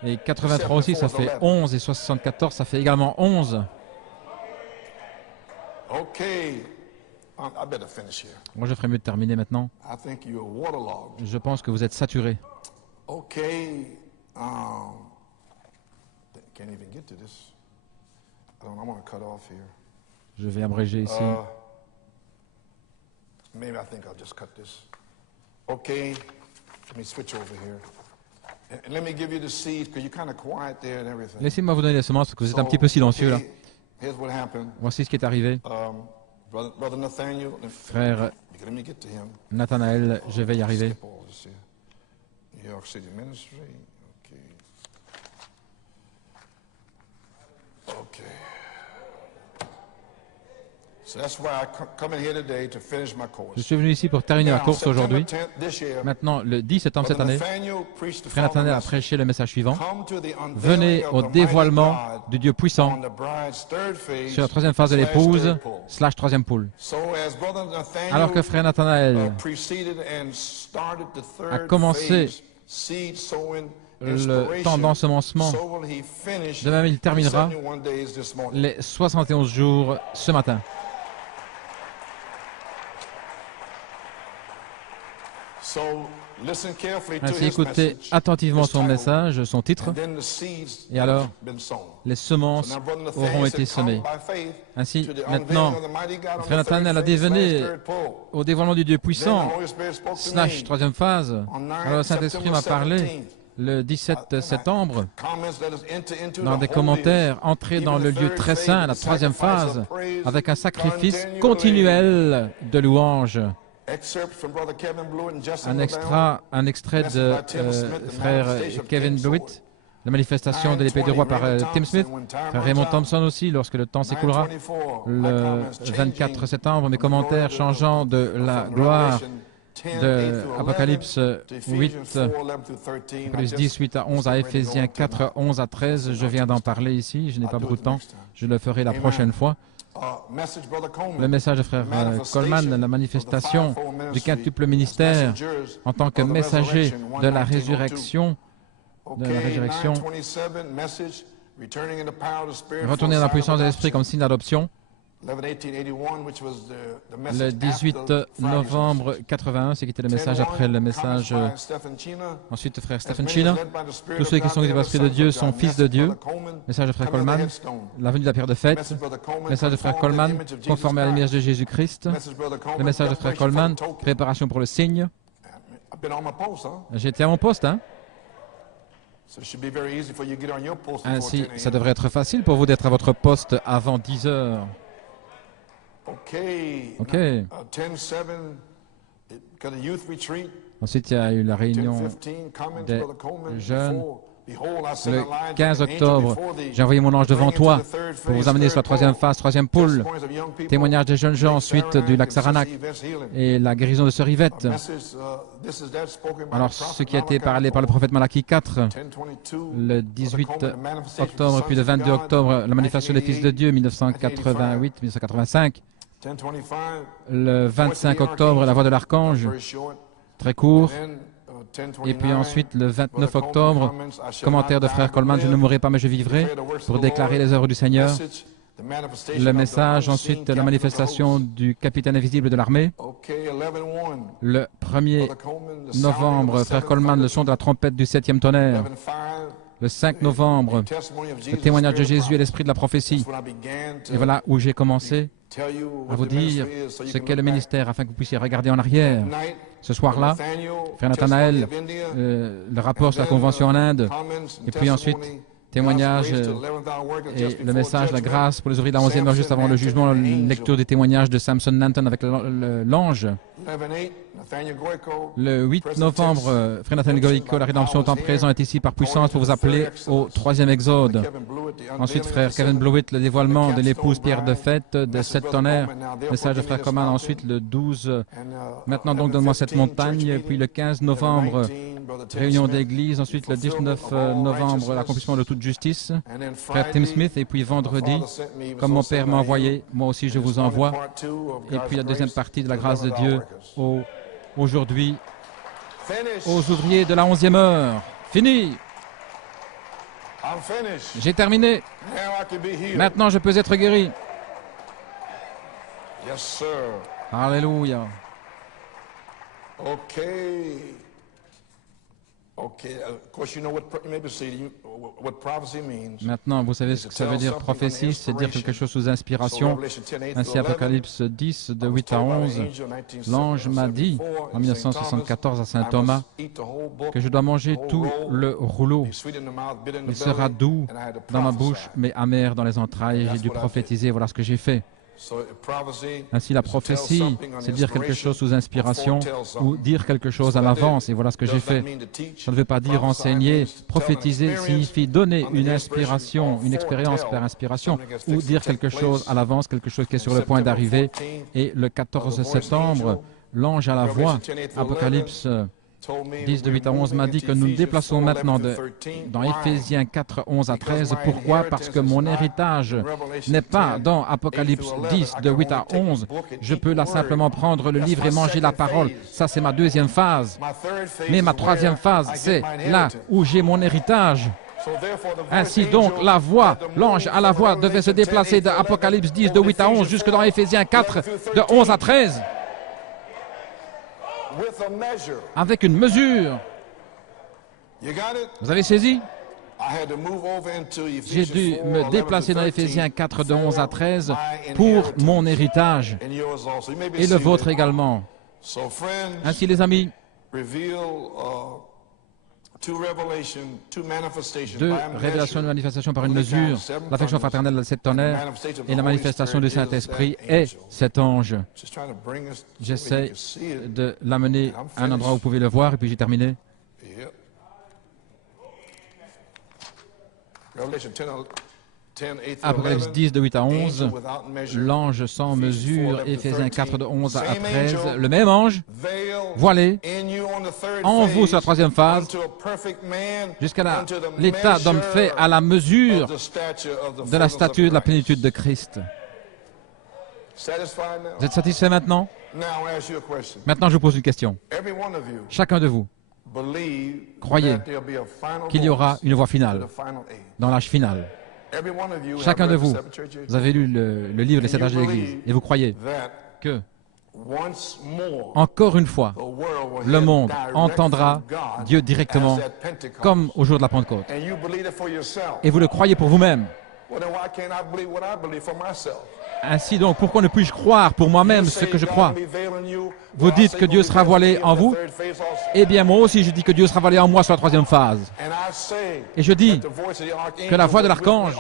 Et 83 aussi, ça fait 11, et 74, ça fait également 11. Moi, je ferais mieux de terminer maintenant. Je pense que vous êtes saturé. Je vais abréger ici. Laissez-moi vous donner les semences parce que vous êtes un petit peu silencieux là. Voici ce qui est arrivé. Frère Nathanaël, je vais y arriver. Je suis venu ici pour terminer ma course aujourd'hui. Maintenant, le 10 septembre cette année, Frère Nathanaël a prêché le message suivant. Venez au dévoilement du Dieu puissant sur la troisième phase de l'épouse / troisième poule. Alors que Frère Nathanaël a commencé le temps d'ensemencement, de même il terminera les 71 jours ce matin. Ainsi, écoutez attentivement son message, son titre, et alors les semences auront été semées. Ainsi, maintenant, Frère Nathanaël a dit, venez au dévoilement du Dieu puissant, / troisième phase. Alors le Saint-Esprit m'a parlé le 17 septembre, dans des commentaires, entrez dans le lieu très saint, la troisième phase, avec un sacrifice continuel de louange. Un extrait de frère Kevin Blewett, la manifestation de l'épée du roi par Tim Smith, frère Raymond Thompson aussi, lorsque le temps s'écoulera, le 24 septembre, mes commentaires changeant de la gloire de Apocalypse 8, plus 10, 8 à 11, à Éphésiens 4, 11 à 13, je viens d'en parler ici, je n'ai pas beaucoup de temps, je le ferai la prochaine fois. Le message de frère Coleman, la manifestation du quintuple ministère en tant que messager de la résurrection, retourner dans la puissance de l'Esprit comme signe d'adoption. Le 18 novembre 81, c'est qui était le message après le message. Ensuite, frère Stephen China. Tous ceux qui sont guidés par l'Esprit de Dieu sont fils de Dieu. Message de frère Coleman. La venue de la pierre de fête. Message de frère Coleman, conformé à l'image de Jésus-Christ. Le message de frère Coleman, préparation pour le signe. J'étais à mon poste, hein? Ainsi, ça devrait être facile pour vous d'être à votre poste avant 10 heures. OK. Ensuite, il y a eu la réunion des jeunes. Le 15 octobre, j'ai envoyé mon ange devant toi pour vous amener sur la troisième phase, troisième poule. Témoignage des jeunes gens ensuite du lac Saranac et la guérison de Sœur Yvette. Alors, ce qui a été parlé par le prophète Malachie 4, le 18 octobre, puis le 22 octobre, la manifestation des fils de Dieu, 1988-1985. Le 25 octobre, la voix de l'archange, très court. Et puis ensuite, le 29 octobre, commentaire de frère Coleman, je ne mourrai pas mais je vivrai, pour déclarer les œuvres du Seigneur. Le message, ensuite, la manifestation du capitaine invisible de l'armée. Le 1er novembre, frère Coleman, le son de la trompette du 7e tonnerre. Le 5 novembre, le témoignage de Jésus et l'esprit de la prophétie. Et voilà où j'ai commencé à vous dire ce qu'est le ministère, afin que vous puissiez regarder en arrière. Ce soir-là, frère Nathanaël, le rapport sur la convention en Inde, et puis ensuite, témoignage et le message, la grâce pour les ouvriers de la 11e heure juste avant le jugement, la lecture des témoignages de Samson Nanton avec l'ange. Le 8 novembre, frère Nathanaël Goïko, la rédemption au temps présent est ici par puissance pour vous appeler au 3e exode. Ensuite, frère Kevin Blewett, le dévoilement de l'épouse pierre de fête de 7 tonnerres. Message de frère Coleman, ensuite le 12. Maintenant donc, donne-moi cette montagne. Puis le 15 novembre, réunion d'église. Ensuite, le 19 novembre, l'accomplissement de toute justice. Frère Tim Smith. Et puis vendredi, comme mon Père m'a envoyé, moi aussi je vous envoie. Et puis la deuxième partie de la grâce de Dieu aujourd'hui aux ouvriers de la 11e heure. Fini. J'ai terminé. Maintenant, je peux être guéri. Alléluia. Maintenant, vous savez ce que ça veut dire prophétie, c'est dire quelque chose sous inspiration. Ainsi, Apocalypse 10, de 8 à 11, l'ange m'a dit, en 1974 à Saint Thomas, que je dois manger tout le rouleau. Il sera doux dans ma bouche, mais amer dans les entrailles. J'ai dû prophétiser, voilà ce que j'ai fait. Ainsi, la prophétie, c'est dire quelque chose sous inspiration ou dire quelque chose à l'avance, et voilà ce que j'ai fait. Ça ne veut pas dire enseigner. Prophétiser signifie donner une inspiration, une expérience par inspiration, ou dire quelque chose à l'avance, quelque chose qui est sur le point d'arriver. Et le 14 septembre, l'ange à la voix, Apocalypse 10, de 8 à 11, m'a dit que nous nous déplaçons maintenant dans Éphésiens 4, 11 à 13. Pourquoi? Parce que mon héritage n'est pas dans Apocalypse 10, de 8 à 11. Je peux là simplement prendre le livre et manger la parole. Ça, c'est ma deuxième phase. Mais ma troisième phase, c'est là où j'ai mon héritage. Ainsi donc, la voix, l'ange à la voix devait se déplacer d'Apocalypse 10, de 8 à 11, jusque dans Éphésiens 4, de 11 à 13. Avec une mesure. Vous avez saisi? J'ai dû me déplacer dans Éphésiens 4, de 11 à 13 pour mon héritage et le vôtre également. Ainsi, les amis, deux révélations de manifestation par une mesure, l'affection fraternelle de cet tonnerre et la manifestation du Saint-Esprit est cet ange. J'essaie de l'amener à un endroit où vous pouvez le voir et puis j'ai terminé. Apocalypse 10, de 8 à 11, l'ange sans mesure, Éphésiens 4, de 11 à 13, le même ange, voilé, en vous sur la troisième phase, jusqu'à l'état d'homme fait à la mesure de la statue de la plénitude de Christ. Vous êtes satisfait maintenant? Maintenant, je vous pose une question. Chacun de vous, croyez qu'il y aura une voie finale, dans l'âge final. Chacun de vous, vous avez lu le livre des 7 âges de l'Église, et vous croyez que, encore une fois, le monde entendra Dieu directement, comme au jour de la Pentecôte. Et vous le croyez pour vous-même. Ainsi donc, pourquoi ne puis-je croire pour moi-même ce que je crois? Vous dites que Dieu sera voilé en vous? Eh bien, moi aussi, je dis que Dieu sera voilé en moi sur la troisième phase. Et je dis que la voix de l'archange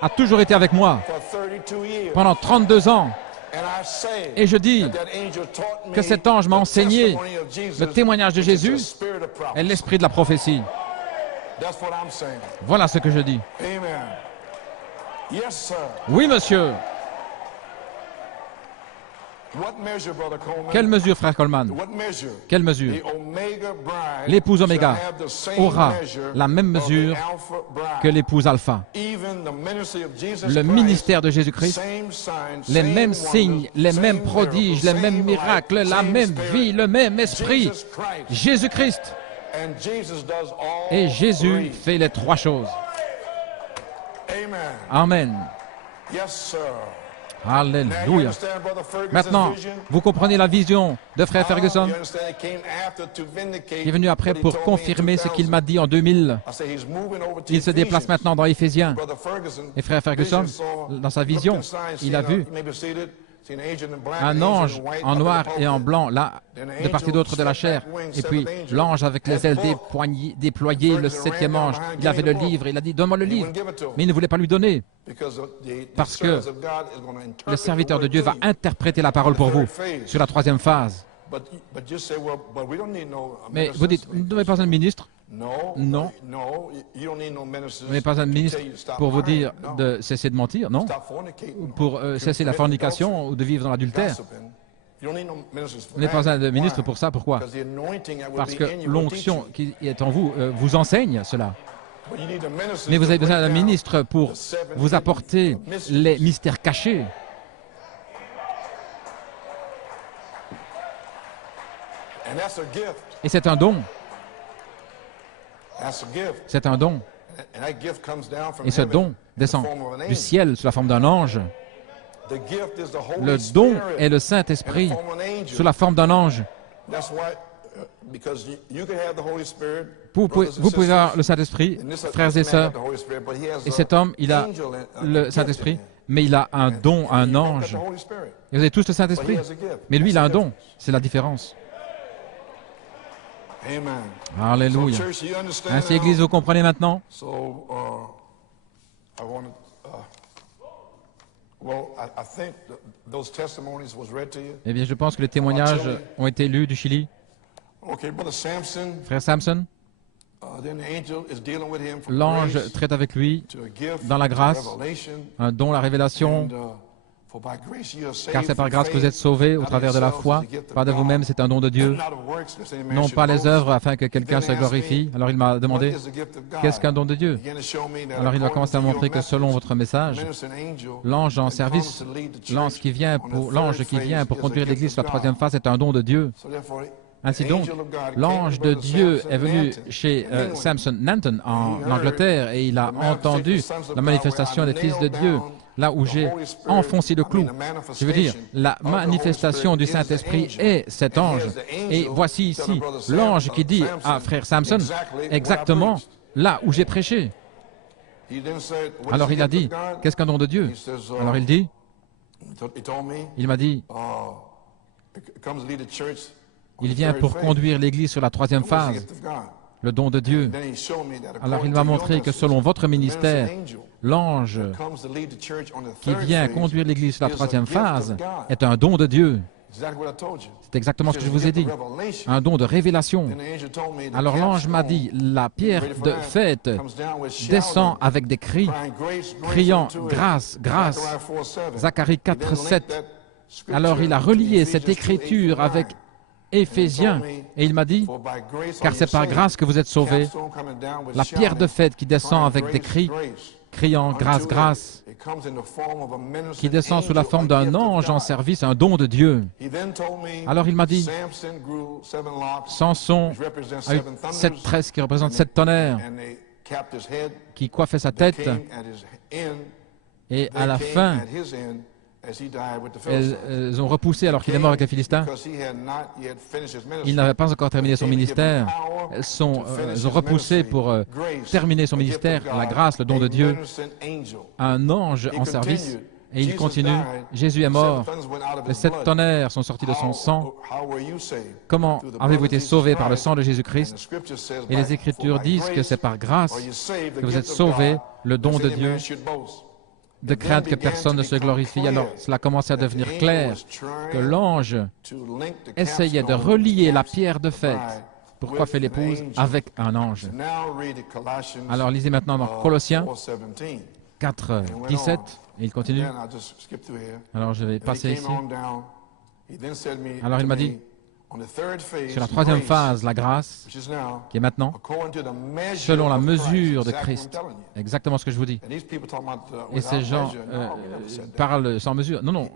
a toujours été avec moi pendant 32 ans. Et je dis que cet ange m'a enseigné le témoignage de Jésus et l'esprit de la prophétie. Voilà ce que je dis. Oui, monsieur. Quelle mesure, frère Coleman? Quelle mesure? L'épouse Oméga aura la même mesure que l'épouse Alpha. Le ministère de Jésus-Christ, les mêmes signes, les mêmes prodiges, les mêmes miracles, la même vie, le même esprit. Jésus-Christ. Et Jésus fait les trois choses. Amen. Alléluia. Maintenant, vous comprenez la vision de frère Ferguson qui est venu après pour confirmer ce qu'il m'a dit en 2000. Il se déplace maintenant dans Éphésiens. Et frère Ferguson, dans sa vision, il a vu un ange en noir et en blanc, là, de part et d'autre de la chair. Et puis l'ange avec les ailes déployées, le septième ange, il avait le livre, il a dit « Donne-moi le livre ». Mais il ne voulait pas lui donner, parce que le serviteur de Dieu va interpréter la parole pour vous sur la troisième phase. Mais vous dites « Vous n'avez pas un ministre ». Non. Vous n'avez pas un ministre pour vous dire de cesser de mentir, non? Pour cesser la fornication ou de vivre dans l'adultère. Vous n'avez pas un ministre pour ça, pourquoi? Parce que l'onction qui est en vous vous enseigne cela. Mais vous avez besoin d'un ministre pour vous apporter les mystères cachés. Et c'est un don. C'est un don. Et ce don descend du ciel sous la forme d'un ange. Le don est le Saint-Esprit sous la forme d'un ange. Vous pouvez avoir le Saint-Esprit, frères et sœurs, et cet homme, il a le Saint-Esprit, mais il a un don, un ange. Et vous avez tous le Saint-Esprit, mais lui, il a un don. C'est la différence. Alléluia. Ainsi, Église, vous comprenez maintenant? Eh bien, je pense que les témoignages ont été lus du Chili. Frère Samson, l'ange traite avec lui dans la grâce, un don, la révélation, car c'est par grâce que vous êtes sauvés au travers de la foi, pas de vous-même, c'est un don de Dieu, non pas les œuvres afin que quelqu'un se glorifie. Alors il m'a demandé, qu'est-ce qu'un don de Dieu? Alors il va commencer à montrer que selon votre message, l'ange en service, l'ange qui vient pour conduire l'Église sur la troisième phase est un don de Dieu. Ainsi donc, l'ange de Dieu est venu chez Samson Nanton en Angleterre et il a entendu la manifestation des fils de Dieu, là où j'ai enfoncé le clou. Je veux dire, la manifestation du Saint-Esprit est cet ange. Et voici ici l'ange qui dit à frère Samson, exactement là où j'ai prêché. Alors il a dit, qu'est-ce qu'un don de Dieu? Alors il m'a dit, il vient pour conduire l'Église sur la troisième phase, le don de Dieu. Alors il m'a montré que selon votre ministère, l'ange qui vient conduire l'Église sur la troisième phase est un don de Dieu. C'est exactement ce que je vous ai dit, un don de révélation. Alors l'ange m'a dit, la pierre de fête descend avec des cris, criant « Grâce, grâce ». Zacharie 4, 7. Alors il a relié cette écriture avec Éphésiens, et il m'a dit, car c'est par grâce que vous êtes sauvés, la pierre de fête qui descend avec des cris, criant grâce, grâce, qui descend sous la forme d'un ange en service, un don de Dieu. Alors il m'a dit, Samson a eu 7 tresses qui représentent 7 tonnerres, qui coiffaient sa tête, et à la fin, elles ont repoussé alors qu'il est mort avec les Philistins. Il n'avait pas encore terminé son ministère. Elles ont repoussé pour terminer son ministère, la grâce, le don de Dieu, un ange en service. Et il continue, Jésus est mort, les 7 tonnerres sont sortis de son sang. Comment avez-vous été sauvés par le sang de Jésus-Christ? Et les Écritures disent que c'est par grâce que vous êtes sauvés, le don de Dieu, de crainte que personne ne se glorifie. Alors cela commençait à devenir clair que l'ange essayait de relier la pierre de fête pour coiffer l'épouse avec un ange. Alors lisez maintenant dans Colossiens 4, 17, et il continue. Alors je vais passer ici. Alors il m'a dit, sur la troisième phase, la grâce, qui est maintenant, selon la mesure de Christ. Exactement ce que je vous dis. Et ces gens parlent sans mesure. Non, non,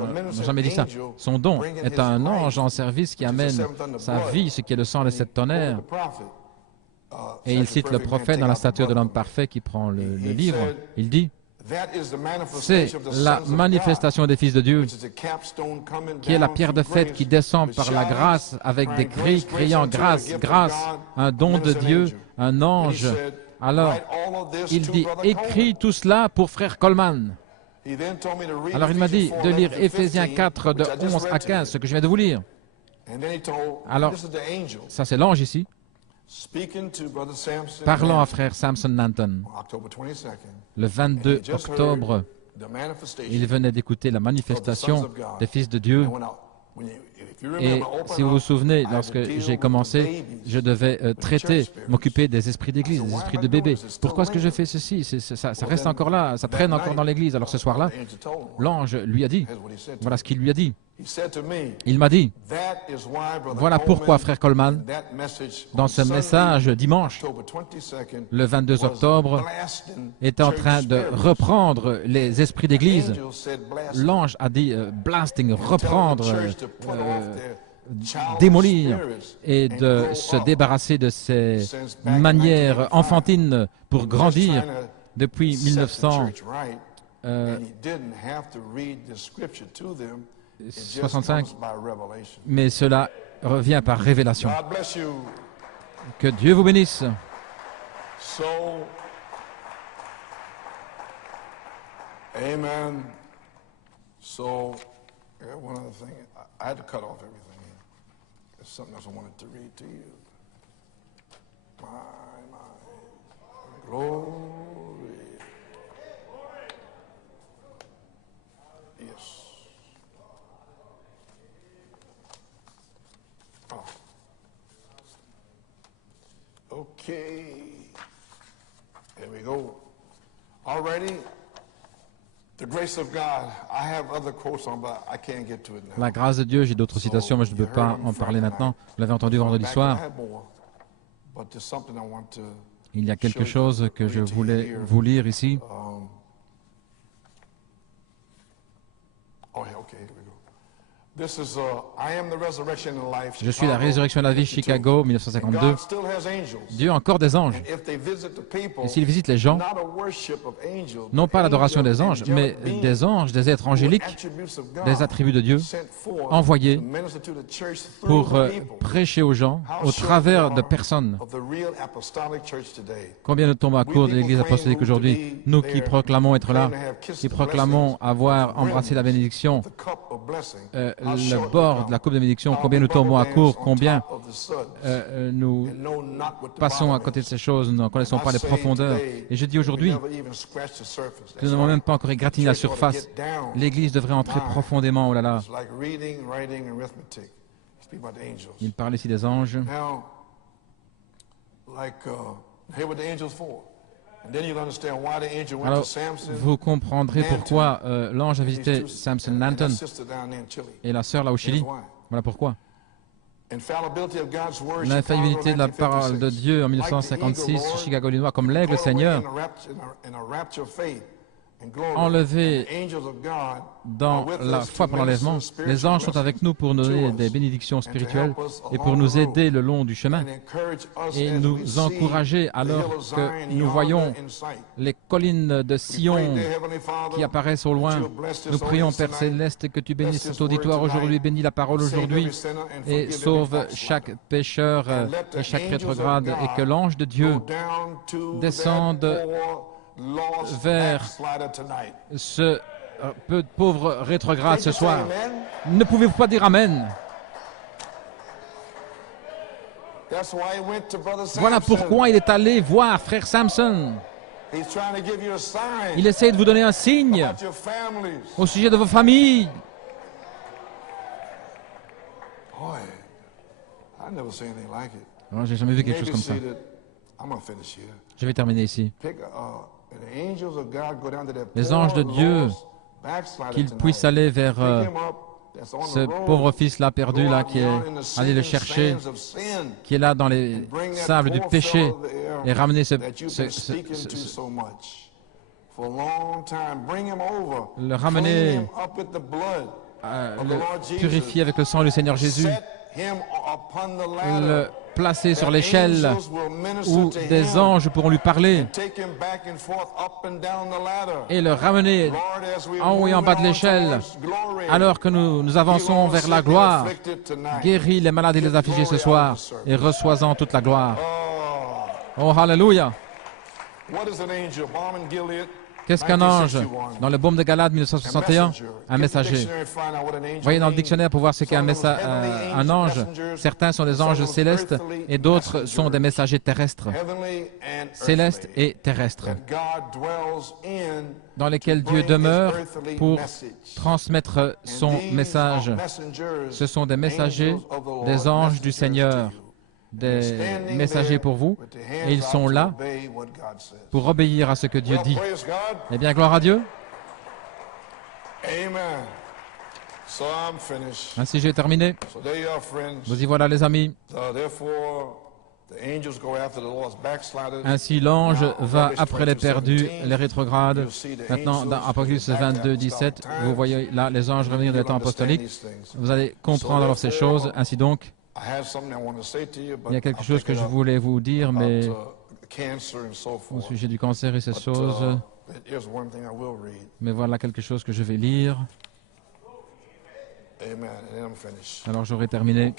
on n'a jamais dit ça. Son don est un ange en service qui amène sa vie, ce qui est le sang de 7 tonnerres. Et il cite le prophète dans la stature de l'homme parfait qui prend le livre. Il dit, c'est la manifestation des fils de Dieu, qui est la pierre de fête qui descend par la grâce avec des cris criant grâce, grâce, un don de Dieu, un ange. Alors, il dit, écris tout cela pour frère Coleman. Alors il m'a dit de lire Éphésiens 4, de 11 à 15, ce que je viens de vous lire. Alors, ça c'est l'ange ici, parlant à frère Samson Nanton. Le 22 octobre, il venait d'écouter la manifestation des fils de Dieu. Et si vous vous souvenez, lorsque j'ai commencé, je devais m'occuper des esprits d'église, des esprits de bébé. Pourquoi est-ce que je fais ceci? Ça reste encore là, ça traîne encore dans l'église. Alors ce soir-là, l'ange lui a dit, voilà ce qu'il lui a dit. Il m'a dit, voilà pourquoi, frère Coleman, dans ce message dimanche, le 22 octobre, est en train de reprendre les esprits d'église. L'ange a dit blasting, reprendre, démolir et de se débarrasser de ces manières enfantines pour grandir. Depuis 1900, 65, mais cela revient par révélation. Que Dieu vous bénisse. Amen. So, one other thing, I had to cut off everything. There's something else I wanted to read to you. My, glory. Yes. Oh. Okay. Here we go. Already. La grâce de Dieu, j'ai d'autres citations, mais je ne peux pas en parler maintenant. Vous l'avez entendu vendredi soir. Il y a quelque chose que je voulais vous lire ici. Je suis la résurrection et la vie, Chicago, 1952. Dieu a encore des anges. Et s'il visite les gens, non pas l'adoration des anges, mais des anges, des êtres angéliques, des attributs de Dieu, envoyés pour prêcher aux gens au travers de personnes. Combien nous tombons à court de l'Église apostolique aujourd'hui, nous qui proclamons être là, qui proclamons avoir embrassé la bénédiction, le bord de la coupe de bénédiction, combien nous tombons à court, combien nous passons à côté de ces choses, nous ne connaissons pas les profondeurs. Et je dis aujourd'hui que nous n'avons même pas encore égratigné la surface. L'Église devrait entrer profondément, oh là là. Il parle ici des anges. Alors, vous comprendrez pourquoi l'ange a visité Samson Lanton et la sœur là au Chili. Voilà pourquoi. L'infaillibilité de la parole de Dieu en 1956, Chicago, Illinois, comme l'aigle Seigneur, enlevé dans la foi pour l'enlèvement. Les anges sont avec nous pour nous donner des bénédictions spirituelles et pour nous aider le long du chemin et nous encourager alors que nous voyons les collines de Sion qui apparaissent au loin. Nous prions, Père Céleste, que tu bénisses cet auditoire aujourd'hui, bénis la parole aujourd'hui et sauve chaque pécheur et chaque rétrograde et que l'ange de Dieu descende vers ce pauvre rétrograde ce soir. Ne pouvez-vous pas dire Amen? Voilà pourquoi il est allé voir frère Samson. Il essaie de vous donner un signe au sujet de vos familles. J'ai jamais vu quelque chose comme ça. Je vais terminer ici. Les anges de Dieu, qu'ils puissent aller vers ce pauvre fils-là perdu, là, qui est allé le chercher, qui est là dans les sables du péché, et ramener le ramener, le purifier avec le sang du Seigneur Jésus, le placer sur l'échelle où des anges pourront lui parler et le ramener en haut et en bas de l'échelle alors que nous avançons vers la gloire. Guéris les malades et les affligés ce soir et reçois-en toute la gloire. Oh, hallelujah! Qu'est-ce qu'un ange? Dans le Baume de Galate 1961, un messager. Voyez dans le dictionnaire pour voir ce qu'est un ange. Certains sont des anges célestes et d'autres sont des messagers terrestres, célestes et terrestres, dans lesquels Dieu demeure pour transmettre son message. Ce sont des messagers, des anges du Seigneur, des messagers pour vous, et ils sont là pour obéir à ce que Dieu dit. Eh bien, gloire à Dieu. Ainsi, j'ai terminé. Vous y voilà, les amis. Ainsi, l'ange va après les perdus, les rétrogrades. Maintenant, dans Apocalypse 22, 17, vous voyez là les anges revenir des temps apostoliques. Vous allez comprendre alors ces choses. Ainsi donc, il y a quelque chose que je voulais vous dire, mais au sujet du cancer et ces choses, Mais voilà quelque chose que je vais lire. Alors j'aurai terminé.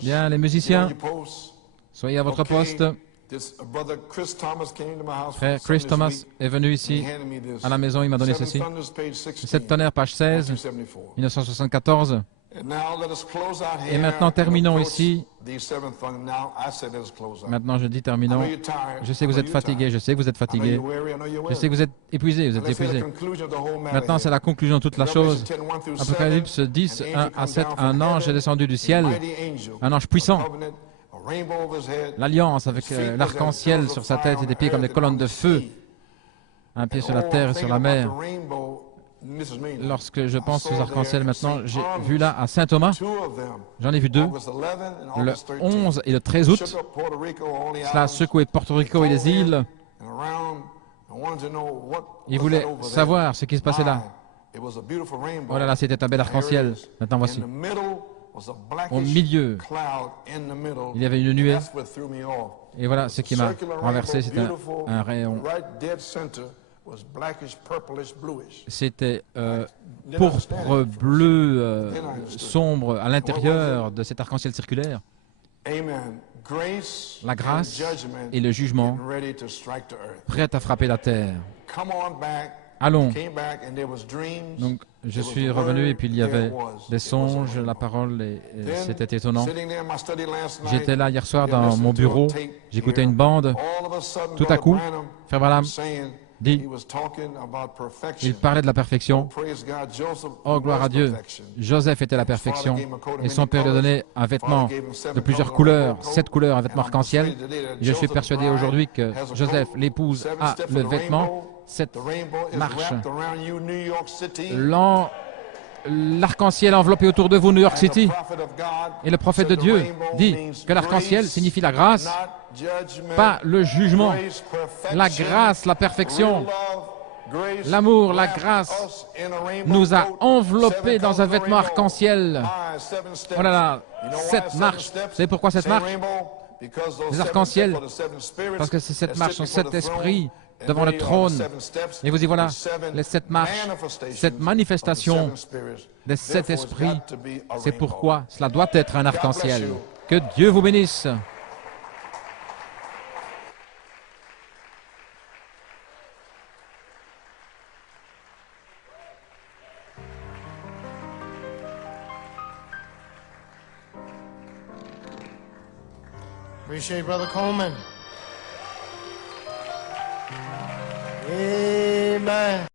Bien, les musiciens, soyez à votre poste. Frère Chris Thomas est venu ici à la maison, il m'a donné ceci. 7 tonnerres, page 16, 1974. Et maintenant, terminons ici. Maintenant, je dis terminons. Je sais que vous êtes fatigué, je sais que vous êtes fatigué. Je sais que vous êtes épuisé, vous êtes épuisé. Maintenant, c'est la conclusion de toute la chose. Apocalypse 10, 1 à 7, un ange est descendu du ciel, un ange puissant. L'alliance avec l'arc-en-ciel sur sa tête et des pieds comme des colonnes de feu. Un pied sur la terre et sur la mer. Lorsque je pense aux arcs-en-ciel maintenant, j'ai vu là à Saint-Thomas, j'en ai vu 2, le 11 et le 13 août. Cela a secoué Porto Rico et les îles. Ils voulaient savoir ce qui se passait là. Oh là là, c'était un bel arc-en-ciel. Maintenant voici. Au milieu, il y avait une nuée. Et voilà ce qui m'a renversé, c'était un rayon. C'était pourpre bleu sombre à l'intérieur de cet arc-en-ciel circulaire. La grâce et le jugement prêts à frapper la terre. Allons. Donc, je suis revenu et puis il y avait des songes, la parole, et c'était étonnant. J'étais là hier soir dans mon bureau, j'écoutais une bande. Tout à coup, Frère Branham dit, il parlait de la perfection. Oh, gloire à Dieu. Joseph était la perfection et son père lui a donné un vêtement de plusieurs couleurs, 7 couleurs, un vêtement arc-en-ciel. Et je suis persuadé aujourd'hui que Joseph, l'épouse, a le vêtement, cette marche. L'arc-en-ciel enveloppé autour de vous, New York City. Et le prophète de Dieu dit que l'arc-en-ciel signifie la grâce, pas le jugement. La grâce, la perfection, l'amour, la grâce nous a enveloppés dans un vêtement arc-en-ciel. Oh là là, 7 marches. Vous savez pourquoi cette marche? Les arcs-en-ciel, parce que c'est cette marche, sont 7 esprits devant le trône. Et vous y voilà, les 7 marches, cette manifestation des 7 esprits. C'est pourquoi cela doit être un arc-en-ciel. Que Dieu vous bénisse. Appreciate Brother Coleman. Amen.